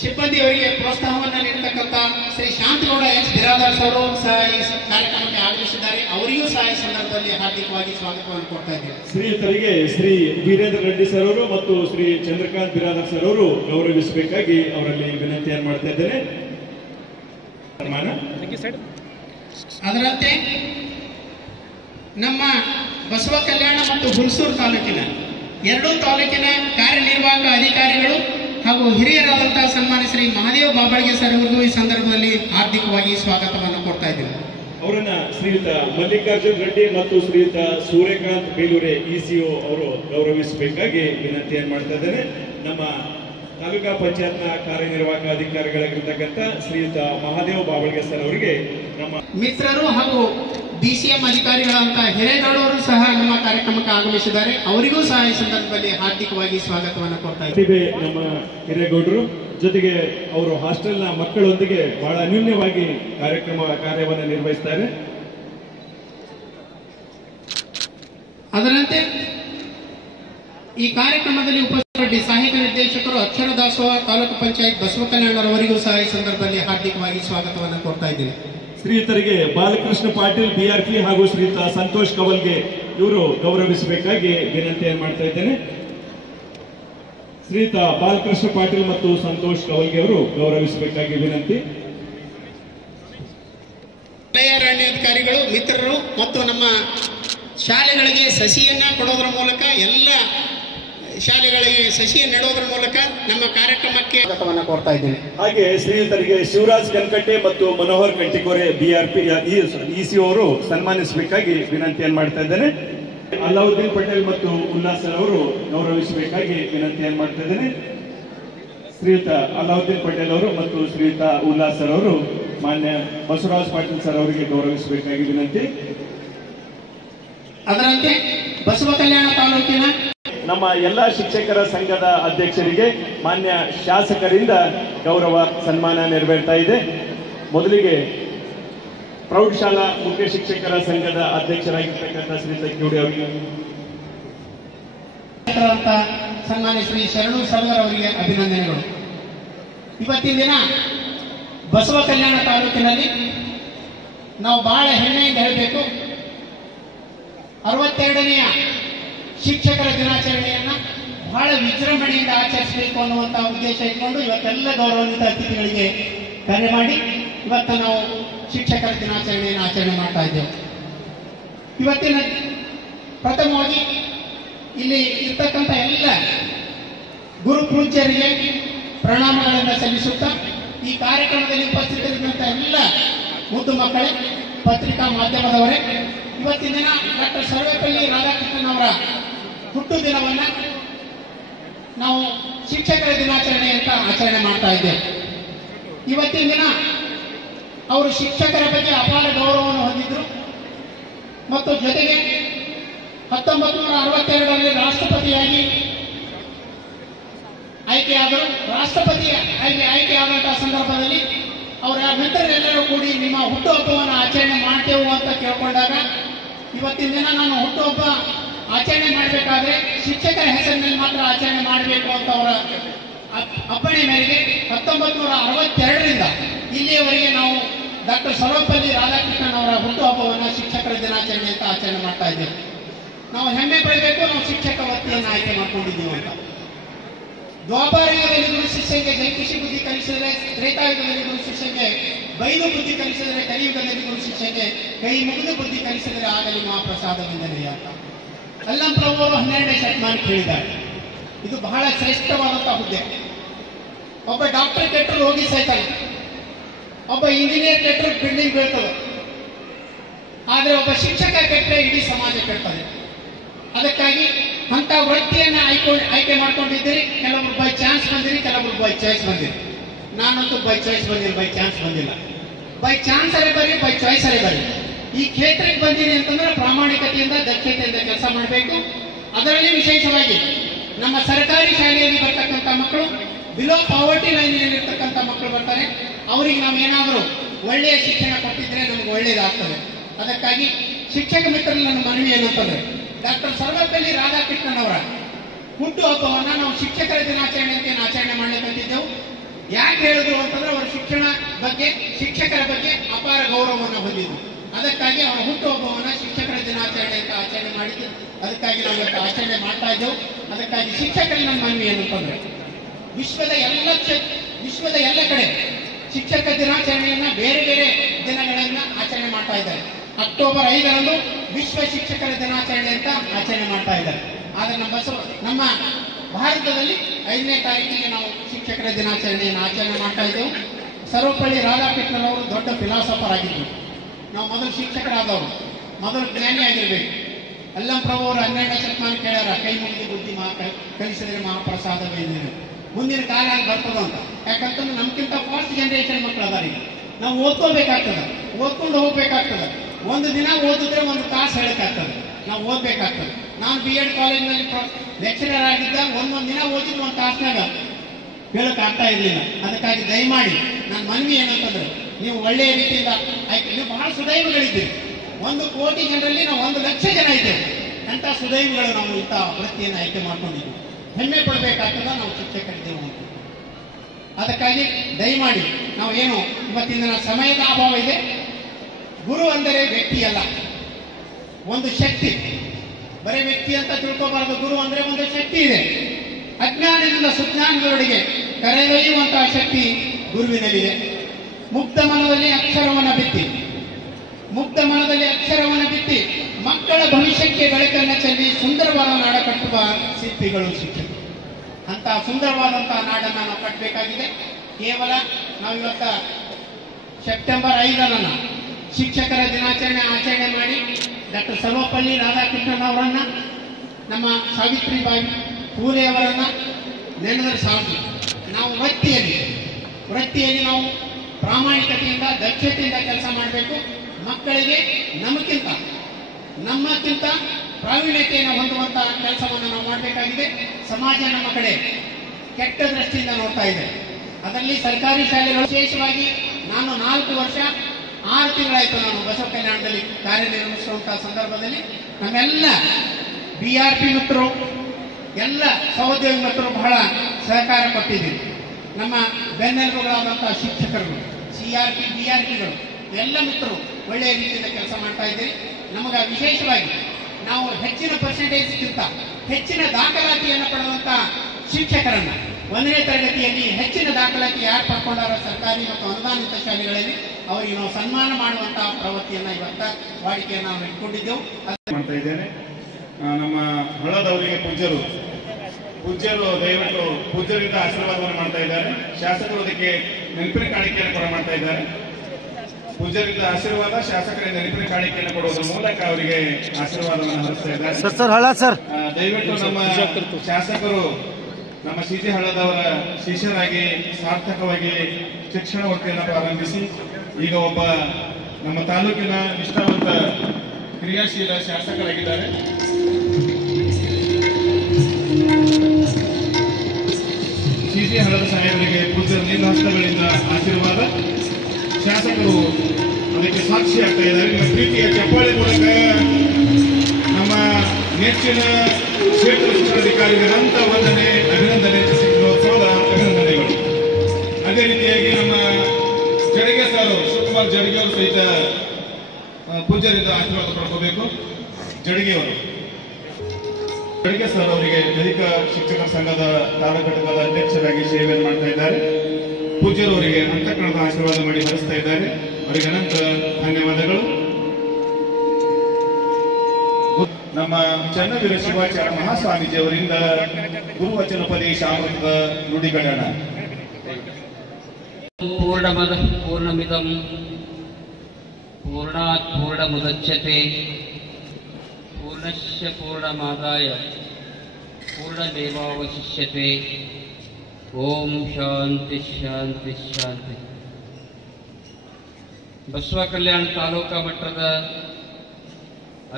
ಸಿಬ್ಬಂದಿಯವರಿಗೆ ಪ್ರೋತ್ಸಾಹವನ್ನು ನೀಡತಕ್ಕಂಥ ಶ್ರೀ ಶಾಂತಗೌಡ ಎಸ್ ಬಿರಾದಾರ್ ಅವರು ಸಹ ಈ ಕಾರ್ಯಕ್ರಮಕ್ಕೆ ಆಗಮಿಸಿದ್ದಾರೆ. ಅವರಿಗೂ ಸಹ ಈ ಸಂದರ್ಭದಲ್ಲಿ ಹಾರ್ದಿಕವಾಗಿ ಸ್ವಾಗತವನ್ನು ಕೊಡ್ತಾ ಇದ್ದೇವೆ. ಶ್ರೀಯುತರಿಗೆ ಶ್ರೀ ವೀರೇಂದ್ರ ರೆಡ್ಡಿ ಸರ್ ಅವರು ಮತ್ತು ಶ್ರೀ ಚಂದ್ರಕಾಂತ್ ಬಿರಾದಾರ್ ಸರ್ ಅವರು ಗೌರವಿಸಬೇಕಾಗಿ ಅವರಲ್ಲಿ ವಿನಂತಿಯನ್ನು ಮಾಡ್ತಾ ಇದ್ದೇನೆ. ಅದರಂತೆ ನಮ್ಮ ಬಸವ ಕಲ್ಯಾಣ ಮತ್ತು ಹುಲ್ಸೂರು ತಾಲೂಕಿನ ಎರಡೂ ತಾಲೂಕಿನ ಕಾರ್ಯನಿರ್ವಾಹಕ ಅಧಿಕಾರಿಗಳು ಹಾಗೂ ಹಿರಿಯರಾದಂತಹ ಸನ್ಮಾನ್ಯ ಶ್ರೀ ಮಹಾದೇವ್ ಬಾಬಳ್ಗೆ ಸರ್ ಅವರಿಗೂ ಈ ಸಂದರ್ಭದಲ್ಲಿ ಹಾರ್ದಿಕವಾಗಿ ಸ್ವಾಗತವನ್ನು ಕೊಡ್ತಾ ಇದ್ದೇವೆ. ಅವರನ್ನ ಶ್ರೀಯುತ ಮಲ್ಲಿಕಾರ್ಜುನ್ ರೆಡ್ಡಿ ಮತ್ತು ಶ್ರೀಯುತ ಸೂರ್ಯಕಾಂತ್ ಬೇಲೂರೆ ECO ಅವರು ಗೌರವಿಸಬೇಕಾಗಿ ವಿನಂತಿಯನ್ನು ಮಾಡ್ತಾ ಇದ್ದೇನೆ. ನಮ್ಮ ತಾಲೂಕಾ ಪಂಚಾಯತ್ನ ಕಾರ್ಯನಿರ್ವಾಹಕ ಅಧಿಕಾರಿಗಳಾಗಿರ್ತಕ್ಕಂಥ ಶ್ರೀಯುತ ಮಹಾದೇವ್ ಬಾಬಳ್ಗೆ ಸರ್ ಅವರಿಗೆ ನಮ್ಮ ಮಿತ್ರರು ಹಾಗೂ BCM ಅಧಿಕಾರಿಗಳಂತಹ ಹಿರೇಗೌಡರು ಸಹ ನಮ್ಮ ಕಾರ್ಯಕ್ರಮಕ್ಕೆ ಆಗಮಿಸಿದ್ದಾರೆ. ಅವರಿಗೂ ಸಹ ಈ ಸಂದರ್ಭದಲ್ಲಿ ಹಾರ್ದಿಕವಾಗಿ ಸ್ವಾಗತವನ್ನು ಕೊಡ್ತಾ ಇದ್ದೇವೆ. ನಮ್ಮ ಹಿರೇಗೌಡರು ಜೊತೆಗೆ ಅವರು ಹಾಸ್ಟೆಲ್ನ ಮಕ್ಕಳೊಂದಿಗೆ ಬಹಳ ಅನ್ಯೂನ್ಯವಾಗಿ ಕಾರ್ಯವನ್ನು ನಿರ್ವಹಿಸ್ತಾರೆ. ಅದರಂತೆ ಈ ಕಾರ್ಯಕ್ರಮದಲ್ಲಿ ಉಪಸ್ಥಿತ ಸಹಾಯಕ ನಿರ್ದೇಶಕರು ಅಕ್ಷರ ದಾಸೋಹ ತಾಲೂಕು ಪಂಚಾಯತ್ ಬಸವ ಕಲ್ಯಾಣರವರಿಗೂ ಸಹ ಈ ಸಂದರ್ಭದಲ್ಲಿ ಹಾರ್ದಿಕವಾಗಿ ಸ್ವಾಗತವನ್ನು ಕೊಡ್ತಾ ಇದ್ದೇನೆ. ಶ್ರೀಯುತರಿಗೆ ಬಾಲಕೃಷ್ಣ ಪಾಟೀಲ್ BRP ಹಾಗೂ ಶ್ರೀಯುತ ಸಂತೋಷ್ ಕವಲ್ಗೆ ಇವರು ಗೌರವಿಸಬೇಕಾಗಿ ವಿನಂತಿಯನ್ನು ಮಾಡ್ತಾ ಇದ್ದೇನೆ. ಶ್ರೀಯುತ ಬಾಲಕೃಷ್ಣ ಪಾಟೀಲ್ ಮತ್ತು ಸಂತೋಷ್ ಕವಲ್ಗೆ ಅವರು ಗೌರವಿಸಬೇಕಾಗಿ ವಿನಂತಿ. ಅರಣ್ಯಾಧಿಕಾರಿಗಳು, ಮಿತ್ರರು ಮತ್ತು ನಮ್ಮ ಶಾಲೆಗಳಿಗೆ ಸಸಿಯನ್ನ ಕೊಡೋದ್ರ ಮೂಲಕ ಎಲ್ಲ ಶಾಲೆಗಳಿಗೆ ಸಸಿಯನ್ನು ನೆಡೋದ್ರ ಮೂಲಕ ನಮ್ಮ ಕಾರ್ಯಕ್ರಮಕ್ಕೆ ಸ್ವಾಗತವನ್ನು ಕೊಡ್ತಾ ಇದ್ದೇನೆ. ಹಾಗೆ ಶ್ರೀಯುತರಿಗೆ ಶಿವರಾಜ್ ಕನ್ಕಟ್ಟೆ ಮತ್ತು ಮನೋಹರ್ ಕಂಟಿಕೋರೆ BRP ECO ಅವರು ಸನ್ಮಾನಿಸಬೇಕಾಗಿ ವಿನಂತಿಯನ್ನು ಮಾಡ್ತಾ ಇದ್ದೇನೆ. ಅಲ್ಲಾವುದ್ದೀನ್ ಪಟೇಲ್ ಮತ್ತು ಉಲ್ಲಾಸ್ ಸರ್ ಅವರು ಗೌರವಿಸಬೇಕಾಗಿ ವಿನಂತಿಯನ್ನು ಮಾಡ್ತಾ ಇದ್ದೇನೆ. ಶ್ರೀಯುತ ಅಲ್ಲಾವುದ್ದೀನ್ ಪಟೇಲ್ ಅವರು ಮತ್ತು ಶ್ರೀಯುತ ಉಲ್ಲಾಸ್ ಸರ್ ಅವರು ಮಾನ್ಯ ಬಸವರಾಜ್ ಪಾಟೀಲ್ ಸರ್ ಅವರಿಗೆ ಗೌರವಿಸಬೇಕಾಗಿ ವಿನಂತಿ. ಅದರಂತೆ ಬಸವ ಕಲ್ಯಾಣ ತಾಲೂಕಿನ ನಮ್ಮ ಎಲ್ಲ ಶಿಕ್ಷಕರ ಸಂಘದ ಅಧ್ಯಕ್ಷರಿಗೆ ಮಾನ್ಯ ಶಾಸಕರಿಂದ ಗೌರವ ಸನ್ಮಾನ ನೆರವೇರ್ತಾ ಇದೆ. ಮೊದಲಿಗೆ ಪ್ರೌಢಶಾಲಾ ಮುಖ್ಯ ಶಿಕ್ಷಕರ ಸಂಘದ ಅಧ್ಯಕ್ಷರಾಗಿರ್ತಕ್ಕಂಥ ಶ್ರೀ ತಕ್ಕಿಹುಡಿ ಅವರಿಗೆ ಅಂತ ಸನ್ಮಾನ್ಯ ಶ್ರೀ ಶರಣು ಸಲಗರ್ ಅವರಿಗೆ ಅಭಿನಂದನೆಗಳು. ಇವತ್ತಿನ ದಿನ ಬಸವ ಕಲ್ಯಾಣ ತಾಲೂಕಿನಲ್ಲಿ ನಾವು ಬಹಳ ಹೆಮ್ಮೆಯಿಂದ ಹೇಳಬೇಕು, 62ನೆಯ ಶಿಕ್ಷಕರ ದಿನಾಚರಣೆಯನ್ನ ಬಹಳ ವಿಜೃಂಭಣೆಯಿಂದ ಆಚರಿಸಬೇಕು ಅನ್ನುವಂಥ ಉದ್ದೇಶ ಇಟ್ಕೊಂಡು ಇವತ್ತೆಲ್ಲ ಗೌರವಾನ್ವಿತ ಅತಿಥಿಗಳಿಗೆ ಕರೆ ಮಾಡಿ ಇವತ್ತು ನಾವು ಶಿಕ್ಷಕರ ದಿನಾಚರಣೆಯನ್ನು ಆಚರಣೆ ಮಾಡ್ತಾ ಇದ್ದೇವೆ. ಇವತ್ತಿನ ಪ್ರಥಮವಾಗಿ ಇಲ್ಲಿ ಇರ್ತಕ್ಕಂಥ ಎಲ್ಲ ಗುರು ಪೂಜ್ಯರಿಗೆ ಪ್ರಣಾಮಗಳನ್ನು ಸಲ್ಲಿಸುತ್ತಾ ಈ ಕಾರ್ಯಕ್ರಮದಲ್ಲಿ ಉಪಸ್ಥಿತರಿದ್ದಂಥ ಎಲ್ಲ ಮುದ್ದು ಮಕ್ಕಳೇ, ಪತ್ರಿಕಾ ಮಾಧ್ಯಮದವರೇ, ಇವತ್ತಿನ ದಿನ ಡಾಕ್ಟರ್ ಸರ್ವೇಪಲ್ಲಿ ರಾಧಾಕೃಷ್ಣನ್ ಅವರ ಹುಟ್ಟು ದಿನವನ್ನು ನಾವು ಶಿಕ್ಷಕರ ದಿನಾಚರಣೆ ಅಂತ ಆಚರಣೆ ಮಾಡ್ತಾ ಇದ್ದೇವೆ. ಇವತ್ತಿನ ದಿನ ಅವರು ಶಿಕ್ಷಕರ ಬಗ್ಗೆ ಅಪಾರ ಗೌರವವನ್ನು ಹೊಂದಿದ್ರು ಮತ್ತು ಜೊತೆಗೆ 1962ರಲ್ಲಿ ರಾಷ್ಟ್ರಪತಿಯಾಗಿ ಆಯ್ಕೆಯಾದರು. ರಾಷ್ಟ್ರಪತಿ ಆಯ್ಕೆಯಾದಂತಹ ಸಂದರ್ಭದಲ್ಲಿ ಅವರ ಮಿತ್ರರೆಲ್ಲರೂ ಕೂಡಿ ನಿಮ್ಮ ಹುಟ್ಟುಹಬ್ಬವನ್ನು ಆಚರಣೆ ಮಾಡ್ತೇವೆ ಅಂತ ಕೇಳ್ಕೊಂಡಾಗ ಇವತ್ತಿನ ದಿನ ನಾನು ಹುಟ್ಟುಹಬ್ಬ ಆಚರಣೆ ಮಾಡಬೇಕಾದ್ರೆ ಶಿಕ್ಷಕರ ಹೆಸರಿನಲ್ಲಿ ಮಾತ್ರ ಆಚರಣೆ ಮಾಡಬೇಕು ಅಂತ ಅವರ ಅಪ್ಪಣೆ ಮೇರೆಗೆ 1962ರಿಂದ ಇಲ್ಲಿಯವರೆಗೆ ನಾವು ಡಾಕ್ಟರ್ ಸರ್ವಪಲ್ಲಿ ರಾಧಾಕೃಷ್ಣನ್ ಅವರ ಹುಟ್ಟುಹಬ್ಬವನ್ನು ಶಿಕ್ಷಕರ ದಿನಾಚರಣೆ ಅಂತ ಆಚರಣೆ ಮಾಡ್ತಾ ಇದ್ದೇವೆ. ನಾವು ಹೆಮ್ಮೆ ಪಡಬೇಕು, ನಾವು ಶಿಕ್ಷಕ ವೃತ್ತಿಯನ್ನು ಆಯ್ಕೆ ಮಾಡ್ಕೊಂಡಿದ್ದೀವಿ ಅಂತ. ದ್ವಾಪಾರಯುಗದಲ್ಲಿ ಗುರು ಶಿಷ್ಯಂಗೆ ಜೈಕೃಷಿ ಬುದ್ಧಿ ಕಲಿಸಿದರೆ, ತ್ರೇತಾಯುಗದಲ್ಲಿ ಗುರು ಶಿಷ್ಯಂಗೆ ಬೈದು ಬುದ್ಧಿ ಕಲಿಸಿದರೆ, ಕಲಿಯುಗದಲ್ಲಿ ಗುರು ಶಿಷ್ಯಂಗೆ ಕೈ ಮುಗಿದು ಬುದ್ಧಿ ಕಲಿಸಿದರೆ ಆಗಲಿ ಮಹಾಪ್ರಸಾದವೆಂದರೆ ಅಂತ ಅಲ್ಲಂಪ್ರಭು ಅವರು 12ನೇ ಶತಮಾನಕ್ಕೆ ಹೇಳಿದ್ದಾರೆ. ಇದು ಬಹಳ ಶ್ರೇಷ್ಠವಾದಂತಹ ಹುದ್ದೆ. ಒಬ್ಬ ಡಾಕ್ಟರ್ ಕೆಟ್ಟರು ರೋಗಿ ಸಾಯ್ತಾನೆ, ಒಬ್ಬ ಇಂಜಿನಿಯರ್ ಕೆಟ್ಟರು ಬಿಲ್ಡಿಂಗ್ ಬೀಳ್ತದೆ, ಆದರೆ ಒಬ್ಬ ಶಿಕ್ಷಕ ಕೆಟ್ಟರೆ ಇಡೀ ಸಮಾಜ ಕೆಡ್ತದೆ. ಅದಕ್ಕಾಗಿ ಅಂತ ವೃತ್ತಿಯನ್ನು ಆಯ್ಕೆ ಮಾಡ್ಕೊಂಡಿದ್ದೀರಿ. ಕೆಲವರು ಬೈ ಚಾನ್ಸ್ ಬಂದಿರಿ, ಕೆಲವರು ಬೈ ಚಾಯ್ಸ್ ಬಂದಿರಿ. ನಾನಂತೂ ಬೈ ಚಾಯ್ಸ್ ಬಂದಿಲ್ಲ, ಬೈ ಚಾನ್ಸ್ ಬಂದಿಲ್ಲ. ಬೈ ಚಾನ್ಸ್ ಅರೇ ಬರೀ, ಬೈ ಚಾಯ್ಸ್ ಅರೇ ಬರೀ. ಈ ಕ್ಷೇತ್ರಕ್ಕೆ ಬಂದಿರಿ ಅಂತಂದ್ರೆ ಪ್ರಾಮಾಣಿಕತೆಯಿಂದ, ದಕ್ಷತೆಯಿಂದ ಕೆಲಸ ಮಾಡಬೇಕು. ಅದರಲ್ಲಿ ವಿಶೇಷವಾಗಿ ನಮ್ಮ ಸರ್ಕಾರಿ ಶಾಲೆಯಲ್ಲಿ ಬರ್ತಕ್ಕಂಥ ಮಕ್ಕಳು, ಬಿಲೋ ಪಾವರ್ಟಿ ಲೈನ್ನಲ್ಲಿ ಇರ್ತಕ್ಕಂಥ ಮಕ್ಕಳು ಬರ್ತಾರೆ. ಅವರಿಗೆ ನಾವು ಏನಾದರೂ ಒಳ್ಳೆಯ ಶಿಕ್ಷಣ ಕೊಟ್ಟಿದ್ರೆ ನಮ್ಗೆ ಒಳ್ಳೇದಾಗ್ತದೆ. ಅದಕ್ಕಾಗಿ ಶಿಕ್ಷಕ ಮಿತ್ರರಲ್ಲಿ ನನ್ನ ಮನವಿ ಏನಂತಂದ್ರೆ, ಡಾಕ್ಟರ್ ಸರ್ವಪಲ್ಲಿ ರಾಧಾಕೃಷ್ಣನ್ ಅವರ ಹುಟ್ಟುಹಬ್ಬವನ್ನು ನಾವು ಶಿಕ್ಷಕರ ದಿನಾಚರಣೆ ಅಂತ ಆಚರಣೆ ಮಾಡಲಿಕ್ಕಂತಿದ್ದೆವು. ಯಾಕೆ ಹೇಳಿದ್ರು ಅಂತಂದ್ರೆ ಅವರ ಶಿಕ್ಷಕರ ಬಗ್ಗೆ ಅಪಾರ ಗೌರವವನ್ನು ಹೊಂದಿದ್ರು. ಅದಕ್ಕಾಗಿ ಅವರ ಹುಟ್ಟುಹಬ್ಬವನ್ನು ಶಿಕ್ಷಕರ ದಿನಾಚರಣೆ ಅಂತ ಆಚರಣೆ ಮಾಡಿದ್ದು. ಅದಕ್ಕಾಗಿ ನಾವು ಇವತ್ತು ಆಚರಣೆ ಮಾಡ್ತಾ ಇದ್ದೆವು. ಅದಕ್ಕಾಗಿ ಶಿಕ್ಷಕರಿಗೆ ನಮ್ಮ ಮನವಿ ಏನಂತಂದ್ರೆ, ವಿಶ್ವದ ಎಲ್ಲ ಕಡೆ ಶಿಕ್ಷಕ ದಿನಾಚರಣೆಯನ್ನ ಬೇರೆ ಬೇರೆ ದಿನಗಳನ್ನ ಆಚರಣೆ ಮಾಡ್ತಾ ಇದ್ದಾರೆ. ಅಕ್ಟೋಬರ್ 5ರಂದು ವಿಶ್ವ ಶಿಕ್ಷಕರ ದಿನಾಚರಣೆ ಅಂತ ಆಚರಣೆ ಮಾಡ್ತಾ ಇದ್ದಾರೆ. ಆದರೆ ನಮ್ಮ ಭಾರತದಲ್ಲಿ 5ನೇ ತಾರೀಕಿಗೆ ನಾವು ಶಿಕ್ಷಕರ ದಿನಾಚರಣೆಯನ್ನು ಆಚರಣೆ ಮಾಡ್ತಾ ಇದ್ದೆವು. ಸರ್ವಪಲ್ಲಿ ರಾಧಾಕೃಷ್ಣನ್ ಅವರು ದೊಡ್ಡ ಫಿಲಾಸಫರ್ ಆಗಿದ್ದರು. ನಾವು ಮೊದಲು ಶಿಕ್ಷಕರಾದವರು, ಮೊದಲು ಜ್ಞಾನಿ ಆಗಿರ್ಬೇಕು. ಅಲ್ಲಂಪ್ರಭು ಅವರು 12ನೇ ಶತಮಾನಕ್ಕೆ ಹೇಳ್ಯಾರ, ಕೈ ಮುಗಿದು ಬುದ್ಧಿ ಕಲಿಸಿದರೆ ಮಹಾಪ್ರಸಾದವೇಂದ್ರೆ ಮುಂದಿನ ಕಾಲ ಬರ್ತದ ಅಂತ. ಯಾಕಂತಂದ್ರೆ ನಮ್ಗಿಂತ ಫಾಸ್ಟ್ ಜನರೇಷನ್ ಮಕ್ಕಳು ಅದಾರ. ನಾವು ಓದ್ಕೋಬೇಕಾಗ್ತದೆ, ಓದ್ಕೊಂಡು ಹೋಗ್ಬೇಕಾಗ್ತದೆ. ಒಂದು ದಿನ ಓದಿದ್ರೆ ಒಂದು ತಾಸು ಹೇಳಕ್ಕಾಗ್ತದೆ, ನಾವು ಓದ್ಬೇಕಾಗ್ತದೆ. ನಾನು BEd ಕಾಲೇಜ್ನಲ್ಲಿ ಲೆಕ್ಚರರ್ ಆಗಿದ್ದ ಒಂದೊಂದು ದಿನ ಓದಿದ್ದು ಒಂದು ತಾಸಿನಾಗ ಹೇಳಕ್ ಆಗ್ತಾ ಇರಲಿಲ್ಲ. ಅದಕ್ಕಾಗಿ ದಯಮಾಡಿ ನನ್ನ ಮನವಿ ಏನಂತಂದ್ರೆ, ನೀವು ಒಳ್ಳೆಯ ರೀತಿಯಿಂದ ನೀವು ಬಹಳ ಸುದೈವಗಳಿದ್ದೀರಿ. 1 ಕೋಟಿ ಜನರಲ್ಲಿ ನಾವು 1 ಲಕ್ಷ ಜನ ಇದ್ದೇವೆ. ಅಂತ ಸುದೈವಗಳು ನಾವು ಇಂಥ ವೃತ್ತಿಯನ್ನು ಆಯ್ಕೆ ಮಾಡ್ಕೊಂಡಿದ್ದೀವಿ. ಹೆಮ್ಮೆ ಪಡಬೇಕಾಗ್ತದ, ನಾವು ಶಿಕ್ಷಕರಿದ್ದೇವೆ ಅಂತ. ಅದಕ್ಕಾಗಿ ದಯಮಾಡಿ ನಾವು ಏನು ಇವತ್ತಿನ ಸಮಯದ ಅಭಾವ ಇದೆ. ಗುರು ಅಂದರೆ ವ್ಯಕ್ತಿ ಅಲ್ಲ, ಒಂದು ಶಕ್ತಿ. ಬರೀ ವ್ಯಕ್ತಿ ಅಂತ ತಿಳ್ಕೋಬಾರದು. ಗುರು ಅಂದ್ರೆ ಒಂದು ಶಕ್ತಿ ಇದೆ. ಅಜ್ಞಾನದಿಂದ ಸುಜ್ಞಾನದೊಳಗೆ ಕರೆದೊಯ್ಯುವಂತಹ ಶಕ್ತಿ ಗುರುವಿನಲ್ಲಿದೆ. ಮುಗ್ಧ ಮನದಲ್ಲಿ ಅಕ್ಷರವನ್ನು ಬಿತ್ತಿ ಮಕ್ಕಳ ಭವಿಷ್ಯಕ್ಕೆ ಬೆಳಕನ್ನು ಚೆಲ್ಲಿ ಸುಂದರವಾದ ನಾಡ ಕಟ್ಟುವ ಶಿಲ್ಪಿಗಳು ಶಿಕ್ಷಕರು. ಅಂತಹ ಸುಂದರವಾದಂತಹ ನಾಡನ್ನು ನಾವು ಕಟ್ಟಬೇಕಾಗಿದೆ. ಕೇವಲ ನಾವು ಇವತ್ತ ಸೆಪ್ಟೆಂಬರ್ 5ರಂದು ಶಿಕ್ಷಕರ ದಿನಾಚರಣೆ ಆಚರಣೆ ಮಾಡಿ ಡಾಕ್ಟರ್ ಸರ್ವಪಲ್ಲಿ ರಾಧಾಕೃಷ್ಣನ್ ಅವರನ್ನ, ನಮ್ಮ ಸಾವಿತ್ರಿಬಾಯಿ ಫೂಲೆ ಅವರನ್ನ ನೆನೆದರೆ ಸಾಕು. ನಾವು ವೃತ್ತಿಯಲ್ಲಿ ನಾವು ಪ್ರಾಮಾಣಿಕತೆಯಿಂದ, ದಕ್ಷತೆಯಿಂದ ಕೆಲಸ ಮಾಡಬೇಕು. ಮಕ್ಕಳಿಗೆ ನಮ್ಮಕ್ಕಿಂತ ಪ್ರಾವೀಣ್ಯತೆಯನ್ನು ಹೊಂದುವಂತ ಕೆಲಸವನ್ನು ನಾವು ಮಾಡಬೇಕಾಗಿದೆ. ಸಮಾಜ ನಮ್ಮ ಕಡೆ ಕೆಟ್ಟ ದೃಷ್ಟಿಯಿಂದ ನೋಡ್ತಾ ಇದೆ. ಅದರಲ್ಲಿ ಸರ್ಕಾರಿ ಶಾಲೆಗಳು ವಿಶೇಷವಾಗಿ ನಾನು 4 ವರ್ಷ 6 ತಿಂಗಳಾಯಿತು ನಾನು ಬಸವ ಕಲ್ಯಾಣದಲ್ಲಿ ಕಾರ್ಯನಿರ್ವಹಿಸುವಂತಹ ಸಂದರ್ಭದಲ್ಲಿ ನಮ್ಮೆಲ್ಲ BRP ಮಿತ್ರರು, ಎಲ್ಲ ಸಹೋದ್ಯೋಗಿ ಮಿತ್ರರು ಬಹಳ ಸಹಕಾರ ಕೊಟ್ಟಿದ್ದೀರಿ. ನಮ್ಮ ಬೆನ್ನೆಲುಬುಗಳಾದಂಥ ಶಿಕ್ಷಕರು, CRP DRPಗಳು ಎಲ್ಲ ಮಿತ್ರರು ಒಳ್ಳೆಯ ರೀತಿಯಿಂದ ಕೆಲಸ ಮಾಡ್ತಾ ಇದ್ದೀರಿ. ನಮಗೆ ವಿಶೇಷವಾಗಿ ನಾವು ಹೆಚ್ಚಿನ ಪರ್ಸೆಂಟೇಜ್ಗಿಂತ ಹೆಚ್ಚಿನ ದಾಖಲಾತಿಯನ್ನು ಪಡೆದಂಥ ಶಿಕ್ಷಕರನ್ನು 1ನೇ ತರಗತಿಯಲ್ಲಿ ಹೆಚ್ಚಿನ ದಾಖಲಾತಿ ಯಾರು ಪಡ್ಕೊಂಡಾರೋ ಸರ್ಕಾರಿ ಮತ್ತು ಅನುದಾನಿತ ಶಾಲೆಗಳಲ್ಲಿ ಅವರಿಗೆ ನಾವು ಸನ್ಮಾನ ಮಾಡುವಂತಹ ಪ್ರವೃತ್ತಿಯನ್ನು ಇವತ್ತ ವಾಡಿಕೆಯನ್ನು ನಾವು ಇಟ್ಕೊಂಡಿದ್ದೆವು. ಮಾಡ್ತಾ ಇದ್ದೇನೆ. ನಮ್ಮ ಹಳ್ಳದವರಿಗೆ ಪೂಜ್ಯರು ದಯವಿಟ್ಟು ಪೂಜ್ಯರಿಂದ ಆಶೀರ್ವಾದವನ್ನು ಮಾಡ್ತಾ ಇದ್ದಾರೆ. ಶಾಸಕರು ಅದಕ್ಕೆ ನೆನಪಿನ ಕಾಣಿಕೆಯನ್ನು ಕೂಡ ಮಾಡ್ತಾ ಇದ್ದಾರೆ. ಪೂಜ್ಯರಿಂದ ಆಶೀರ್ವಾದ, ಶಾಸಕರಿಂದ ನೆನಪಿನ ಕಾಣಿಕೆಯನ್ನು ಕೊಡುವುದರ ಮೂಲಕ ಅವರಿಗೆ ಆಶೀರ್ವಾದವನ್ನು ಹರಿಸ್ತಾ ಇದ್ದಾರೆ. ದಯವಿಟ್ಟು ನಮ್ಮ ಶಾಸಕರು ನಮ್ಮ CG ಹಳ್ಳದವರ ಶಿಷ್ಯರಾಗಿ ಸಾರ್ಥಕವಾಗಿ ಶಿಕ್ಷಣ ವೃತ್ತಿಯನ್ನು ಪ್ರಾರಂಭಿಸಿ ಈಗ ಒಬ್ಬ ನಮ್ಮ ತಾಲೂಕಿನ ನಿಷ್ಠಾವಂತ ಕ್ರಿಯಾಶೀಲ ಶಾಸಕರಾಗಿದ್ದಾರೆ. CG ಹಳ್ಳದ ಸಾಹೇಬರಿಗೆ ಪೂಜ್ಯರ ನೀಲಹಸ್ತಗಳಿಂದ ಆಶೀರ್ವಾದ, ಶಾಸಕರು ಅದಕ್ಕೆ ಸಾಕ್ಷಿ ಆಗ್ತಾ ಇದ್ದಾರೆ. ನಿಮ್ಮ ಪ್ರೀತಿಯ ಚಪ್ಪಾಳೆ ಮೂಲಕ ನಮ್ಮ ನೆಚ್ಚಿನ ಕ್ಷೇತ್ರ ಶಿಕ್ಷಣಾಧಿಕಾರಿಗೆ ಅನಂತ ವಂದನೆ, ಅಭಿನಂದನೆ, ಶಿಕ್ಷಣೋತ್ಸವದ ಅಭಿನಂದನೆಗಳು. ಅದೇ ರೀತಿಯಾಗಿ ನಮ್ಮ ಜಡಗೆ ಸರ್ ಶಿವಕುಮಾರ್ ಜಡಗೆ ಅವರು ಸಹಿತ ಪೂಜ್ಯರಿಂದ ಆಶೀರ್ವಾದ ಪಡ್ಕೋಬೇಕು. ಜಡಗೆ ಸರ್ ಅವರಿಗೆ ದೈಹಿಕ ಶಿಕ್ಷಕರ ಸಂಘದ ತಾಲೂಕು ಘಟಕದ ಅಧ್ಯಕ್ಷರಾಗಿ ಸೇವೆಯನ್ನು ಮಾಡ್ತಾ ಇದ್ದಾರೆ. ಪೂಜ್ಯರು ಅವರಿಗೆ ಅಂತಃಕರಣದ ಆಶೀರ್ವಾದ ಮಾಡಿ ಹರಿಸ್ತಾ ಇದ್ದಾರೆ. ಅವರಿಗೆ ಅನಂತ ಧನ್ಯವಾದಗಳು. ನಮ್ಮ ಚನ್ನವೀರ ಶಿವಾಚಾರ್ಯ ಮಹಾಸ್ವಾಮೀಜಿ ಅವರಿಂದ ಗುರುವಚನೋಪದೇಶ ಅಮೃತದ ನುಡಿಗಳನ್ನ. ಪೂರ್ಣಮದ ಪೂರ್ಣಮಿದಂ ಪೂರ್ಣಾತ್ ಪೂರ್ಣಮುದಚ್ಯತೆ ಪೂರ್ಣಸ್ಯ ಪೂರ್ಣಮಾದಾಯ ಪೂರ್ಣಮೇವಾವಶಿಷ್ಯತೆ. ಓಂ ಶಾಂತಿ ಶಾಂತಿ ಶಾಂತಿ. ಬಸವ ಕಲ್ಯಾಣ ತಾಲೂಕಾ ಮಟ್ಟದ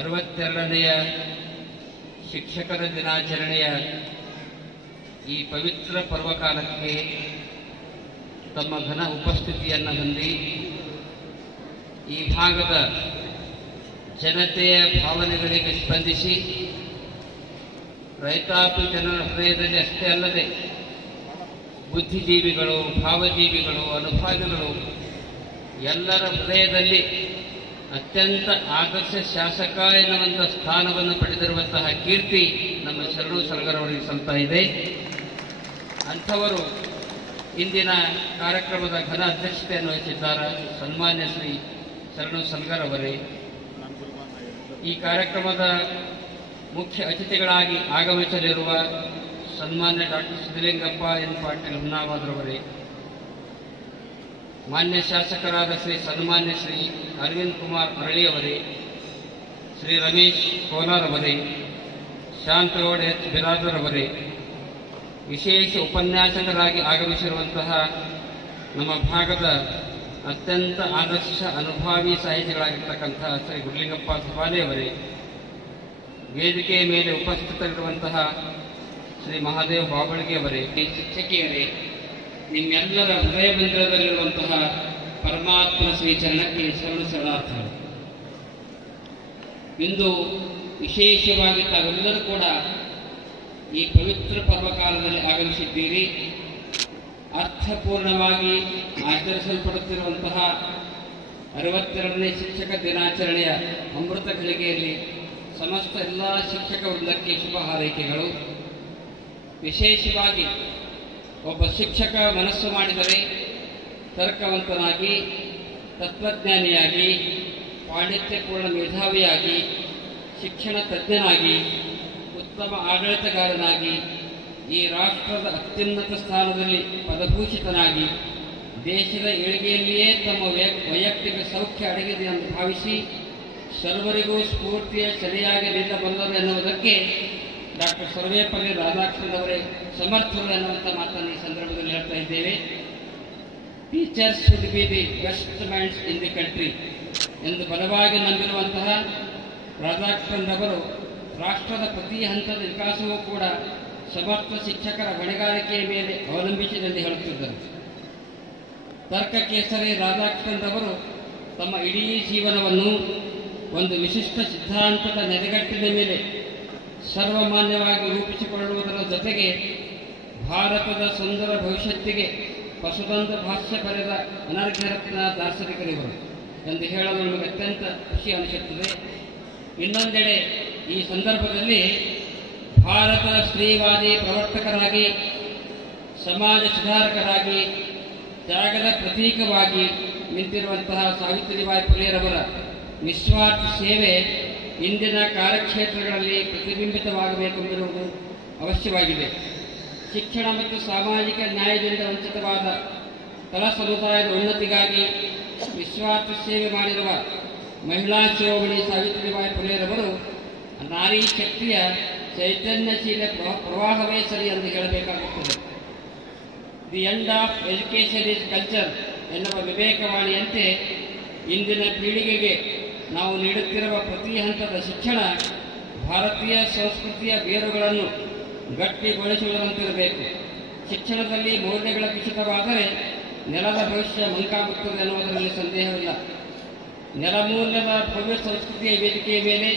62ನೆಯ ಶಿಕ್ಷಕರ ದಿನಾಚರಣೆಯ ಈ ಪವಿತ್ರ ಪರ್ವಕಾಲಕ್ಕೆ ತಮ್ಮ ಘನ ಉಪಸ್ಥಿತಿಯನ್ನು ಹೊಂದಿ ಈ ಭಾಗದ ಜನತೆಯ ಭಾವನೆಗಳಿಗೆ ಸ್ಪಂದಿಸಿ ರೈತಾಪಿ ಜನರ ಹೃದಯದಲ್ಲಿ ಅಷ್ಟೇ ಅಲ್ಲದೆ ಬುದ್ಧಿಜೀವಿಗಳು, ಭಾವಜೀವಿಗಳು, ಅನುಭಾವಿಗಳು ಎಲ್ಲರ ಹೃದಯದಲ್ಲಿ ಅತ್ಯಂತ ಆದರ್ಶ ಶಾಸಕ ಎನ್ನುವಂಥ ಸ್ಥಾನವನ್ನು ಪಡೆದಿರುವಂತಹ ಕೀರ್ತಿ ನಮ್ಮ ಶರಣು ಸಲಗರವರಿಗೆ ಸಲ್ತಾ ಇದೆ. ಅಂಥವರು ಇಂದಿನ ಕಾರ್ಯಕ್ರಮದ ಘನ ಅಧ್ಯಕ್ಷತೆಯನ್ನು ವಹಿಸಿದ್ದಾರೆ ಸನ್ಮಾನ್ಯ ಶ್ರೀ ಶರಣು ಸಲಗರವರೇ. ಈ ಕಾರ್ಯಕ್ರಮದ ಮುಖ್ಯ ಅತಿಥಿಗಳಾಗಿ ಆಗಮಿಸಲಿರುವ ಸನ್ಮಾನ್ಯ ಡಾಕ್ಟರ್ ಸಿದ್ದಲಿಂಗಪ್ಪ ಎನ್ ಪಾಟೀಲ್ ಹುನ್ನಾವಾದ್ರವರೇ, ಮಾನ್ಯ ಶಾಸಕರಾದ ಸನ್ಮಾನ್ಯ ಶ್ರೀ ಅರವಿಂದ್ ಕುಮಾರ್ ಅರಳಿಯವರೇ, ಶ್ರೀ ರಮೇಶ್ ಕೋಲಾರವರೇ, ಶಾಂತಗೌಡ ಎಚ್ ಬಿರಾದರ್ ಅವರೇ, ವಿಶೇಷ ಉಪನ್ಯಾಸಕರಾಗಿ ಆಗಮಿಸಿರುವಂತಹ ನಮ್ಮ ಭಾಗದ ಅತ್ಯಂತ ಆದರ್ಶ ಅನುಭಾವಿ ಸಾಹಿತಿಗಳಾಗಿರ್ತಕ್ಕಂಥ ಶ್ರೀ ಗುಡ್ಲಿಂಗಪ್ಪ ಸವಾಲೆಯವರೇ, ವೇದಿಕೆಯ ಮೇಲೆ ಉಪಸ್ಥಿತರಿರುವಂತಹ ಶ್ರೀ ಮಹಾದೇವ್ ಬಾಬಳಿಗೆಯವರೇ, ಶಿಕ್ಷಕಿಯರೇ, ನಿಮ್ಮೆಲ್ಲರ ಹೃದಯ ಮಂದಿರದಲ್ಲಿರುವಂತಹ ಪರಮಾತ್ಮನ ಶ್ರೀ ಚರಣಕ್ಕೆ ಶರಣು ಶರಣಾರ್ಥಗಳು. ಇಂದು ವಿಶೇಷವಾಗಿ ತಾವೆಲ್ಲರೂ ಕೂಡ ಈ ಪವಿತ್ರ ಪರ್ವಕಾಲದಲ್ಲಿ ಆಗಮಿಸಿದ್ದೀರಿ. ಅರ್ಥಪೂರ್ಣವಾಗಿ ಆಚರಿಸಲ್ಪಡುತ್ತಿರುವಂತಹ 62ನೇ ಶಿಕ್ಷಕ ದಿನಾಚರಣೆಯ ಅಮೃತ ಘಳಿಗೆಯಲ್ಲಿ ಸಮಸ್ತ ಎಲ್ಲ ಶಿಕ್ಷಕ ವೃಂದಕ್ಕೆ ಶುಭ ಹಾರೈಕೆಗಳು. ವಿಶೇಷವಾಗಿ ಒಬ್ಬ ಶಿಕ್ಷಕ ಮನಸ್ಸು ಮಾಡಿದರೆ ತರ್ಕವಂತನಾಗಿ, ತತ್ವಜ್ಞಾನಿಯಾಗಿ, ಪಾಂಡಿತ್ಯಪೂರ್ಣ ಮೇಧಾವಿಯಾಗಿ, ಶಿಕ್ಷಣ ತಜ್ಞನಾಗಿ, ಉತ್ತಮ ಆಡಳಿತಗಾರನಾಗಿ, ಈ ರಾಷ್ಟ್ರದ ಅತ್ಯುನ್ನತ ಸ್ಥಾನದಲ್ಲಿ ಪದಭೂಷಿತನಾಗಿ, ದೇಶದ ಏಳಿಗೆಯಲ್ಲಿಯೇ ತಮ್ಮ ವೈಯಕ್ತಿಕ ಸೌಖ್ಯ ಅಡಗಿದೆ ಎಂದು ಭಾವಿಸಿ ಸರ್ವರಿಗೂ ಸ್ಫೂರ್ತಿಯ ಸರಿಯಾಗಿ ನಿಲ್ಲಬಲ್ಲರು ಎನ್ನುವುದಕ್ಕೆ ಡಾಕ್ಟರ್ ಸರ್ವೇಪಲ್ಲಿ ರಾಧಾಕೃಷ್ಣನವರೇ ಸಮರ್ಥರು ಎನ್ನುವಂಥ ಮಾತನ್ನು ಈ ಸಂದರ್ಭದಲ್ಲಿ ಹೇಳ್ತಾ ಇದ್ದೇವೆ. Teachers should be the best minds in the country ಎಂದು ಬಲವಾಗಿ ನಂಬಿರುವಂತಹ ರಾಧಾಕೃಷ್ಣನವರು ರಾಷ್ಟ್ರದ ಪ್ರತಿ ಹಂತದ ವಿಕಾಸವೂ ಕೂಡ ಸಮರ್ಥ ಶಿಕ್ಷಕರ ಹೊಣೆಗಾರಿಕೆಯ ಮೇಲೆ ಅವಲಂಬಿಸಿದೆಂದು ಹೇಳುತ್ತಿದ್ದರು. ತರ್ಕ ಕೇಸರಿ ರಾಧಾಕೃಷ್ಣನವರು ತಮ್ಮ ಇಡೀ ಜೀವನವನ್ನು ಒಂದು ವಿಶಿಷ್ಟ ಸಿದ್ಧಾಂತದ ನೆಲೆಗಟ್ಟಿನ ಮೇಲೆ ಸರ್ವಮಾನ್ಯವಾಗಿ ರೂಪಿಸಿಕೊಳ್ಳುವುದರ ಜೊತೆಗೆ ಭಾರತದ ಸುಂದರ ಭವಿಷ್ಯತ್ತಿಗೆ ಹೊಸದೊಂದು ಭಾಷ್ಯ ಬರೆದ ಅನರ್ಘ್ಯರತ್ನ ದಾರ್ಶನಿಕರಿವರು ಎಂದು ಹೇಳಲು ನಮಗೆ ಅತ್ಯಂತ ಖುಷಿ ಅನಿಸುತ್ತದೆ. ಇನ್ನೊಂದೆಡೆ ಈ ಸಂದರ್ಭದಲ್ಲಿ ಭಾರತದ ಸ್ತ್ರೀವಾದಿ ಪ್ರವರ್ತಕರಾಗಿ, ಸಮಾಜ ಸುಧಾರಕರಾಗಿ, ತ್ಯಾಗದ ಪ್ರತೀಕವಾಗಿ ನಿಂತಿರುವಂತಹ ಸಾವಿತ್ರಿಬಾಯಿ ಫುಲೆರವರ ನಿಸ್ವಾರ್ಥ ಸೇವೆ ಇಂದಿನ ಕಾರ್ಯಕ್ಷೇತ್ರಗಳಲ್ಲಿ ಪ್ರತಿಬಿಂಬಿತವಾಗಬೇಕೆಂದಿರುವುದು ಅವಶ್ಯವಾಗಿದೆ. ಶಿಕ್ಷಣ ಮತ್ತು ಸಾಮಾಜಿಕ ನ್ಯಾಯದಿಂದ ವಂಚಿತವಾದ ತಳ ಸಮುದಾಯದ ಉನ್ನತಿಗಾಗಿ ನಿಸ್ವಾರ್ಥ ಸೇವೆ ಮಾಡಿರುವ ಮಹಿಳಾ ಶಿರೋಮಣಿ ಸಾವಿತ್ರಿಬಾಯಿ ಫುಲೆರವರು ನಾರಿ ಶಕ್ತಿಯ ಚೈತನ್ಯಶೀಲ ಪ್ರವಾಹವೇ ಸರಿ ಎಂದು ಹೇಳಬೇಕಾಗುತ್ತದೆ. The end of education is culture ಎನ್ನುವ ವಿವೇಕವಾಣಿಯಂತೆ ಇಂದಿನ ಪೀಳಿಗೆಗೆ ನಾವು ನೀಡುತ್ತಿರುವ ಪ್ರತಿ ಹಂತದ ಶಿಕ್ಷಣ ಭಾರತೀಯ ಸಂಸ್ಕೃತಿಯ ಬೇರುಗಳನ್ನು ಗಟ್ಟಿಗೊಳಿಸುವುದಂತಿರಬೇಕು. ಶಿಕ್ಷಣದಲ್ಲಿ ಮೌಲ್ಯಗಳ ಕುಸಿತವಾದರೆ ನೆಲದ ಭವಿಷ್ಯ ಮಂಕಾಗುತ್ತದೆ ಎನ್ನುವುದರಲ್ಲಿ ಸಂದೇಹವಿಲ್ಲ. ನೆಲಮೂಲ್ಯದ ಭವ್ಯ ಸಂಸ್ಕೃತಿಯ ವೇದಿಕೆಯ ಮೇಲೆ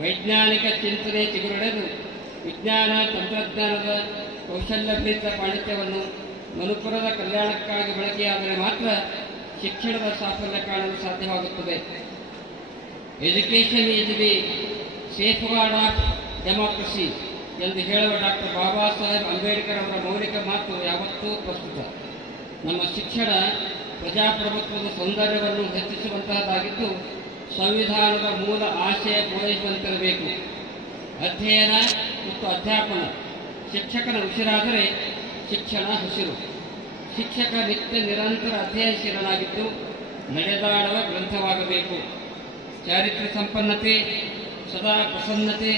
ವೈಜ್ಞಾನಿಕ ಚಿಂತನೆ ಚಿಗುರೊಡೆದು ವಿಜ್ಞಾನ ತಂತ್ರಜ್ಞಾನದ ಕೌಶಲ್ಯಭರಿತ ಪಾಂಡಿತ್ಯವನ್ನು ಮನುಕುಲದ ಕಲ್ಯಾಣಕ್ಕಾಗಿ ಬಳಕೆಯಾದರೆ ಮಾತ್ರ ಶಿಕ್ಷಣದ ಸಾಫಲ್ಯ ಕಾಣಲು ಸಾಧ್ಯವಾಗುತ್ತದೆ. Education is the safeguard of democracy ಎಂದು ಹೇಳುವ ಡಾಕ್ಟರ್ ಬಾಬಾ ಸಾಹೇಬ್ ಅಂಬೇಡ್ಕರ್ ಅವರ ಮೌಲಿಕ ಮಾತು ಯಾವತ್ತೂ ಪ್ರಸ್ತುತ. ನಮ್ಮ ಶಿಕ್ಷಣ ಪ್ರಜಾಪ್ರಭುತ್ವದ ಸೌಂದರ್ಯವನ್ನು ಹೆಚ್ಚಿಸುವಂತಹದ್ದಾಗಿದ್ದು ಸಂವಿಧಾನದ ಮೂಲ ಆಶಯ ಪೂರೈಸುವಂತಿರಬೇಕು. ಅಧ್ಯಯನ ಮತ್ತು ಅಧ್ಯಾಪನ ಶಿಕ್ಷಕನ ಉಸಿರಾದರೆ ಶಿಕ್ಷಣ ಹಸಿರು. ಶಿಕ್ಷಕ ನಿತ್ಯ ನಿರಂತರ ಅಧ್ಯಯನಶೀಲನಾಗಿದ್ದು ನಡೆದಾಡುವ ಗ್ರಂಥವಾಗಬೇಕು. ಚಾರಿತ್ರ್ಯ ಸಂಪನ್ನತೆ, ಸದಾ ಪ್ರಸನ್ನತೆ,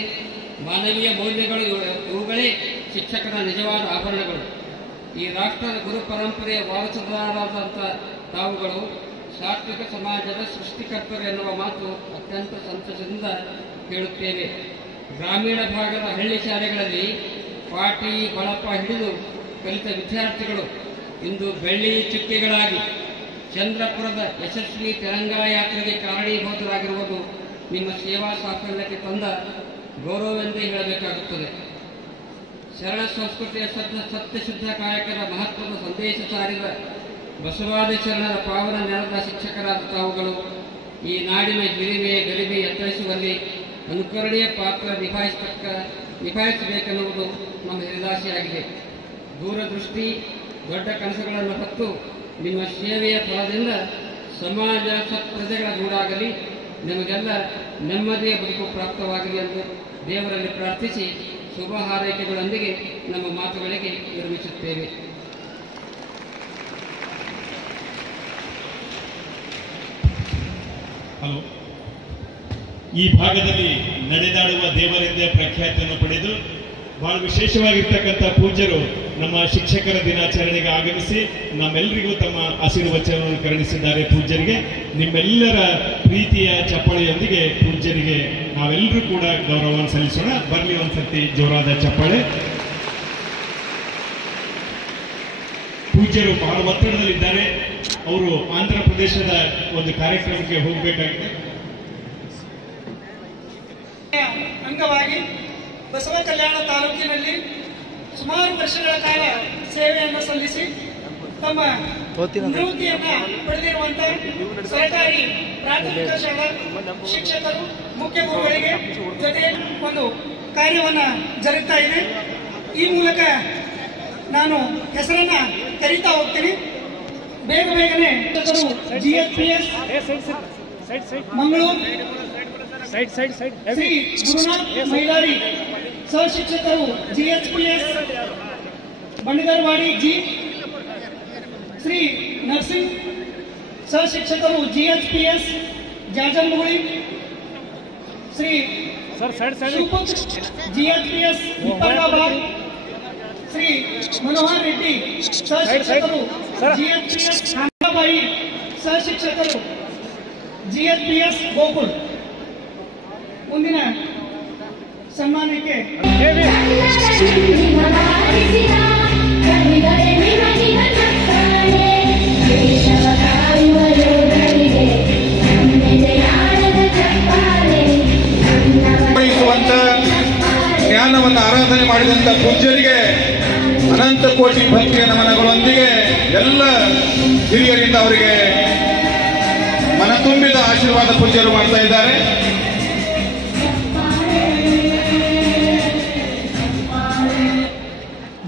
ಮಾನವೀಯ ಮೌಲ್ಯಗಳು ಇವುಗಳೇ ಶಿಕ್ಷಕನ ನಿಜವಾದ ಆಭರಣಗಳು. ಈ ರಾಷ್ಟ್ರದ ಗುರು ಪರಂಪರೆಯ ವಾರಸುದಾರರಾದಂಥ ತಾವುಗಳು ಸಾತ್ವಿಕ ಸಮಾಜದ ಸೃಷ್ಟಿಕರ್ತರು ಎನ್ನುವ ಮಾತು ಅತ್ಯಂತ ಸಂತಸದಿಂದ ಹೇಳುತ್ತೇವೆ. ಗ್ರಾಮೀಣ ಭಾಗದ ಹಳ್ಳಿ ಶಾಲೆಗಳಲ್ಲಿ ಪಾಟಿ ಬಳಪ ಹಿಡಿದು ಕಲಿತ ವಿದ್ಯಾರ್ಥಿಗಳು ಇಂದು ಬೆಳ್ಳಿ ಚುಕ್ಕೆಗಳಾಗಿ ಚಂದ್ರಪುರದ ಯಶಸ್ವಿ ತೆಲಂಗಾಣ ಯಾತ್ರೆಗೆ ಕಾರಣೀಭೂತರಾಗಿರುವುದು ನಿಮ್ಮ ಸೇವಾ ಸಾಫಲ್ಯಕ್ಕೆ ತಂದ ಗೌರವವೆಂದೇ ಹೇಳಬೇಕಾಗುತ್ತದೆ. ಶರಣ ಸಂಸ್ಕೃತಿಯ ಸತ್ಯಶುದ್ಧ ಕಾಯಕರ ಮಹತ್ವದ ಸಂದೇಶ ಸಾರಿದ ಬಸವಾದಿ ಶರಣರ ಪಾವನ ನೆಲದ ಶಿಕ್ಷಕರಾದ ತಾವುಗಳು ಈ ನಾಡಿನ ಹಿರಿಮೆ ಗರಿಮೆ ಎತ್ತರಿಸುವಲ್ಲಿ ಅನುಕರಣೀಯ ಪಾತ್ರ ನಿಭಾಯಿಸಬೇಕೆನ್ನುವುದು ನಮ್ಮ ಹಿರಿದಾಸೆಯಾಗಿದೆ. ದೂರದೃಷ್ಟಿ, ದೊಡ್ಡ ಕನಸುಗಳನ್ನು ಹೊತ್ತು ನಿಮ್ಮ ಸೇವೆಯ ಫಲದಿಂದ ಸಮಾಜ ಸತ್ಪ್ರಜೆಗಳ ಗೂಡಾಗಲಿ, ನಿಮಗೆಲ್ಲ ನೆಮ್ಮದಿಯ ಬದುಕು ಪ್ರಾಪ್ತವಾಗಲಿ ಎಂದು ದೇವರಲ್ಲಿ ಪ್ರಾರ್ಥಿಸಿ ಶುಭ ಹಾರೈಕೆಗಳೊಂದಿಗೆ ನಮ್ಮ ಮಾತುಗಳಿಗೆ ವಿರಮಿಸುತ್ತೇವೆ. ಹಲೋ. ಈ ಭಾಗದಲ್ಲಿ ನಡೆದಾಡುವ ದೇವರೆಂದೇ ಪ್ರಖ್ಯಾತಿಯನ್ನು ಪಡೆದು ಬಹಳ ವಿಶೇಷವಾಗಿರ್ತಕ್ಕಂಥ ಪೂಜ್ಯರು ನಮ್ಮ ಶಿಕ್ಷಕರ ದಿನಾಚರಣೆಗೆ ಆಗಮಿಸಿ ನಮ್ಮೆಲ್ಲರಿಗೂ ತಮ್ಮ ಆಶೀರ್ವಚನವನ್ನು ಕರುಣಿಸಿದ್ದಾರೆ. ಪೂಜ್ಯರಿಗೆ ನಿಮ್ಮೆಲ್ಲರ ಪ್ರೀತಿಯ ಚಪ್ಪಾಳೆಯೊಂದಿಗೆ ಪೂಜ್ಯರಿಗೆ ನಾವೆಲ್ಲರೂ ಕೂಡ ಗೌರವವನ್ನು ಸಲ್ಲಿಸೋಣ. ಬರಲಿ ಒಂದ್ಸತಿ ಜೋರಾದ ಚಪ್ಪಾಳೆ. ಪೂಜ್ಯರು ಬಹಳ ಒತ್ತಡದಲ್ಲಿದ್ದಾರೆ. ಅವರು ಆಂಧ್ರ ಪ್ರದೇಶದ ಒಂದು ಕಾರ್ಯಕ್ರಮಕ್ಕೆ ಹೋಗಬೇಕಾಗಿದೆ. ಅಂಗವಾಗಿ ಬಸವ ಕಲ್ಯಾಣ ತಾಲೂಕಿನಲ್ಲಿ ಸುಮಾರು ವರ್ಷಗಳ ಕಾಲ ಸೇವೆಯನ್ನು ಸಲ್ಲಿಸಿ ತಮ್ಮ ನಿವೃತ್ತಿಯನ್ನು ಪಡೆದಿರುವಂತಹ ಸರ್ಕಾರಿ ಪ್ರಾಥಮಿಕ ಶಾಲಾ ಶಿಕ್ಷಕರು ಮುಖ್ಯ ಗುರುಗಳಿಗೆ ಜೊತೆ ಒಂದು ಕಾರ್ಯವನ್ನ ಜರುಗ್ತಾ ಇದೆ. ಈ ಮೂಲಕ ನಾನು ಹೆಸರನ್ನ ಕರೀತಾ ಹೋಗ್ತೀನಿ. ಬೇಗನೆ GHPS ಮಂಗಳೂರು ಶ್ರೀ ಗುರುನಾಥ್ ಮೈಲಾರಿ ಸಹಶಿಕ್ಷಕರು GHPS ಬಂಡಗರ್ವಾಡಿ ಜಿ, ಶ್ರೀ ನರ್ಸಿಂಗ್ ಸಹಶಿಕ್ಷಕರು GHPS ಜಾಜಂಬುಳಿ, ಶ್ರೀ GHPS ನಿಪ್ಪಂಗಾಬಾದ್, ಶ್ರೀ ಮನೋಹರ್ ರೆಡ್ಡಿ ಸಹಶಿಕ್ಷಕರು GHPS ಖಾನಾಬಾಯಿ, ಸಹಶಿಕ್ಷಕರು GHPS ಗೋಕುಲ್. ಮುಂದಿನ ಸನ್ಮಾನಕ್ಕೆ ಜ್ಞಾನವನ್ನು ಆರಾಧನೆ ಮಾಡಿದಂತ ಪೂಜ್ಯರಿಗೆ ಅನಂತ ಕೋಟಿ ಭಕ್ತಿಯ ನಮನಗಳೊಂದಿಗೆ ಎಲ್ಲ ಹಿರಿಯರಿಂದ ಅವರಿಗೆ ಮನ ತುಂಬಿದ ಆಶೀರ್ವಾದ ಪೂಜ್ಯರು ಮಾಡ್ತಾ ಇದ್ದಾರೆ.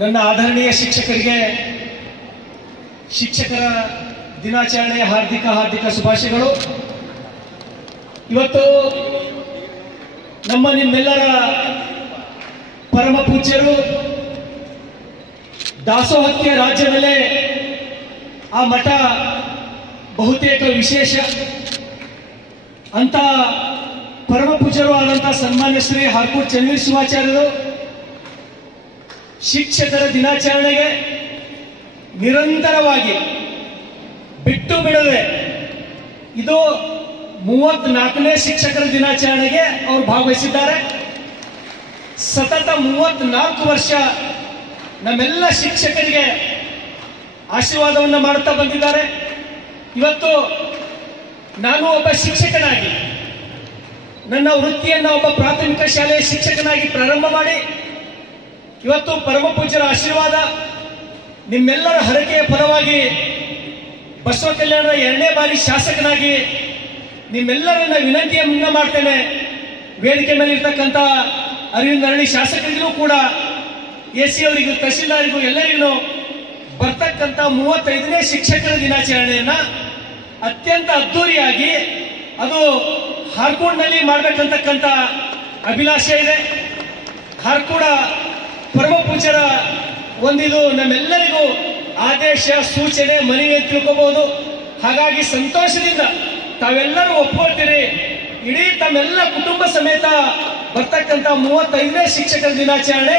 ನನ್ನ ಆದರಣೀಯ ಶಿಕ್ಷಕರಿಗೆ ಶಿಕ್ಷಕರ ದಿನಾಚರಣೆಯ ಹಾರ್ದಿಕ ಶುಭಾಶಯಗಳು. ಇವತ್ತು ನಿಮ್ಮೆಲ್ಲರ ಪರಮ ಪೂಜ್ಯರು ದಾಸೋಹಕ್ಕೆ ರಾಜ್ಯದಲ್ಲೇ ಆ ಮಠ ಬಹುತೇಕ ವಿಶೇಷ ಅಂತ ಪರಮ ಪೂಜ್ಯರು ಆದಂಥ ಸನ್ಮಾನ್ಯ ಶ್ರೀ ಹಾರ್ಕೂರ್ ಚನ್ನವೀರ ಶಿವಾಚಾರ್ಯರು ಶಿಕ್ಷಕರ ದಿನಾಚರಣೆಗೆ ನಿರಂತರವಾಗಿ ಬಿಟ್ಟು ಬಿಡದೆ ಇದು 34ನೇ ಶಿಕ್ಷಕರ ದಿನಾಚರಣೆಗೆ ಅವರು ಭಾಗವಹಿಸಿದ್ದಾರೆ. ಸತತ 34 ವರ್ಷ ನಮ್ಮೆಲ್ಲ ಶಿಕ್ಷಕರಿಗೆ ಆಶೀರ್ವಾದವನ್ನು ಮಾಡುತ್ತಾ ಬಂದಿದ್ದಾರೆ. ಇವತ್ತು ನಾನು ಒಬ್ಬ ಶಿಕ್ಷಕನಾಗಿ ನನ್ನ ವೃತ್ತಿಯನ್ನು ಒಬ್ಬ ಪ್ರಾಥಮಿಕ ಶಾಲೆಯ ಶಿಕ್ಷಕನಾಗಿ ಪ್ರಾರಂಭ ಮಾಡಿ ಇವತ್ತು ಪರಮ ಪೂಜ್ಯರ ಆಶೀರ್ವಾದ ನಿಮ್ಮೆಲ್ಲರ ಹರಕೆಯ ಫಲವಾಗಿ ಬಸವ ಕಲ್ಯಾಣದ 2ನೇ ಬಾರಿ ಶಾಸಕನಾಗಿ ನಿಮ್ಮೆಲ್ಲರನ್ನ ವಿನಂತಿಯನ್ನ ಮಾಡ್ತೇನೆ. ವೇದಿಕೆ ಮೇಲೆ ಇರ್ತಕ್ಕಂಥ ಅರವಿಂದ ಅರಳಿ ಶಾಸಕರಿಗೂ ಕೂಡ AC ಅವರಿಗೂ ತಹಸೀಲ್ದಾರಿಗೂ ಎಲ್ಲರಿಗೂ ಬರ್ತಕ್ಕಂಥ 35ನೇ ಶಿಕ್ಷಕರ ದಿನಾಚರಣೆಯನ್ನ ಅತ್ಯಂತ ಅದ್ದೂರಿಯಾಗಿ ಅದು ಹಾರ್ಕೋಡ್ನಲ್ಲಿ ಮಾಡ್ಬೇಕಂತಕ್ಕಂಥ ಅಭಿಲಾಷೆ ಇದೆ. ಹಾರ್ಕೋಡ ಪರಮ ಪೂಜ್ಯರ ಒಂದಿದು ನಮ್ಮೆಲ್ಲರಿಗೂ ಆದೇಶ ಸೂಚನೆ ಮನವಿ ಅಂತ ತಿಳ್ಕೋಬಹುದು. ಹಾಗಾಗಿ ಸಂತೋಷದಿಂದ ತಾವೆಲ್ಲರೂ ಒಪ್ಕೊಳ್ತೀರಿ. ಇಡೀ ತಮ್ಮೆಲ್ಲ ಕುಟುಂಬ ಸಮೇತ ಬರ್ತಕ್ಕಂಥ 35ನೇ ಶಿಕ್ಷಕರ ದಿನಾಚರಣೆ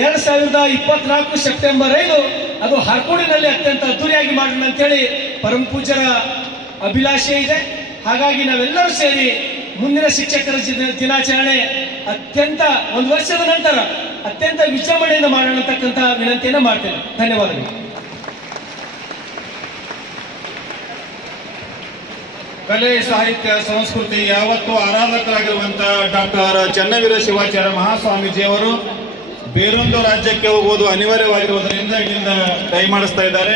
2024 ಸೆಪ್ಟೆಂಬರ್ 5 ಅದು ಹಾರ್ಕೋಡಿನಲ್ಲಿ ಅತ್ಯಂತ ಅದ್ದೂರಿಯಾಗಿ ಮಾಡೋಣ ಅಂತೇಳಿ ಪರಮ ಪೂಜ್ಯರ ಅಭಿಲಾಷೆ ಇದೆ. ಹಾಗಾಗಿ ನಾವೆಲ್ಲರೂ ಸೇರಿ ಮುಂದಿನ ಶಿಕ್ಷಕರ ದಿನಾಚರಣೆ ಅತ್ಯಂತ 1 ವರ್ಷದ ನಂತರ ಅತ್ಯಂತ ವಿಜೃಂಭಣೆಯಿಂದ ಮಾಡೋಣ ಅಂತಕ್ಕಂಥ ವಿನಂತಿಯನ್ನು ಮಾಡ್ತೇನೆ. ಧನ್ಯವಾದಗಳು. ಕಲೆ ಸಾಹಿತ್ಯ ಸಂಸ್ಕೃತಿ ಯಾವತ್ತೂ ಆರಾಧಕರಾಗಿರುವಂತಹ ಡಾಕ್ಟರ್ ಚನ್ನವೀರ ಶಿವಾಚಾರ್ಯ ಮಹಾಸ್ವಾಮೀಜಿಯವರು ಬೇರೊಂದು ರಾಜ್ಯಕ್ಕೆ ಹೋಗುವುದು ಅನಿವಾರ್ಯವಾಗಿರುವುದರಿಂದ ಇಲ್ಲಿಂದ ದಯಮಾಡಿಸ್ತಾ ಇದ್ದಾರೆ.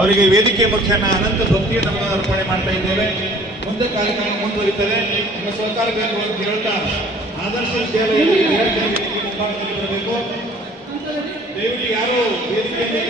ಅವರಿಗೆ ವೇದಿಕೆ ಮುಖ್ಯನ ಅನಂತ ಭಕ್ತಿಯನ್ನು ಅರ್ಪಣೆ ಮಾಡ್ತಾ ಇದ್ದೇವೆ. ಮುಂದೆ ಕಾರ್ಯಕ್ರಮ ಮುಂದುವರಿಯುತ್ತದೆ. ನಿಮ್ಮ ಸರ್ಕಾರ ಬೇಕು ಅಂತ ಹೇಳ್ತಾ ಆದರ್ಶ ವಿದ್ಯಾಲಯದಲ್ಲಿ ಬರಬೇಕು. ದಯವಿಟ್ಟು ಯಾರು ವೇದಿಕೆಯಲ್ಲಿ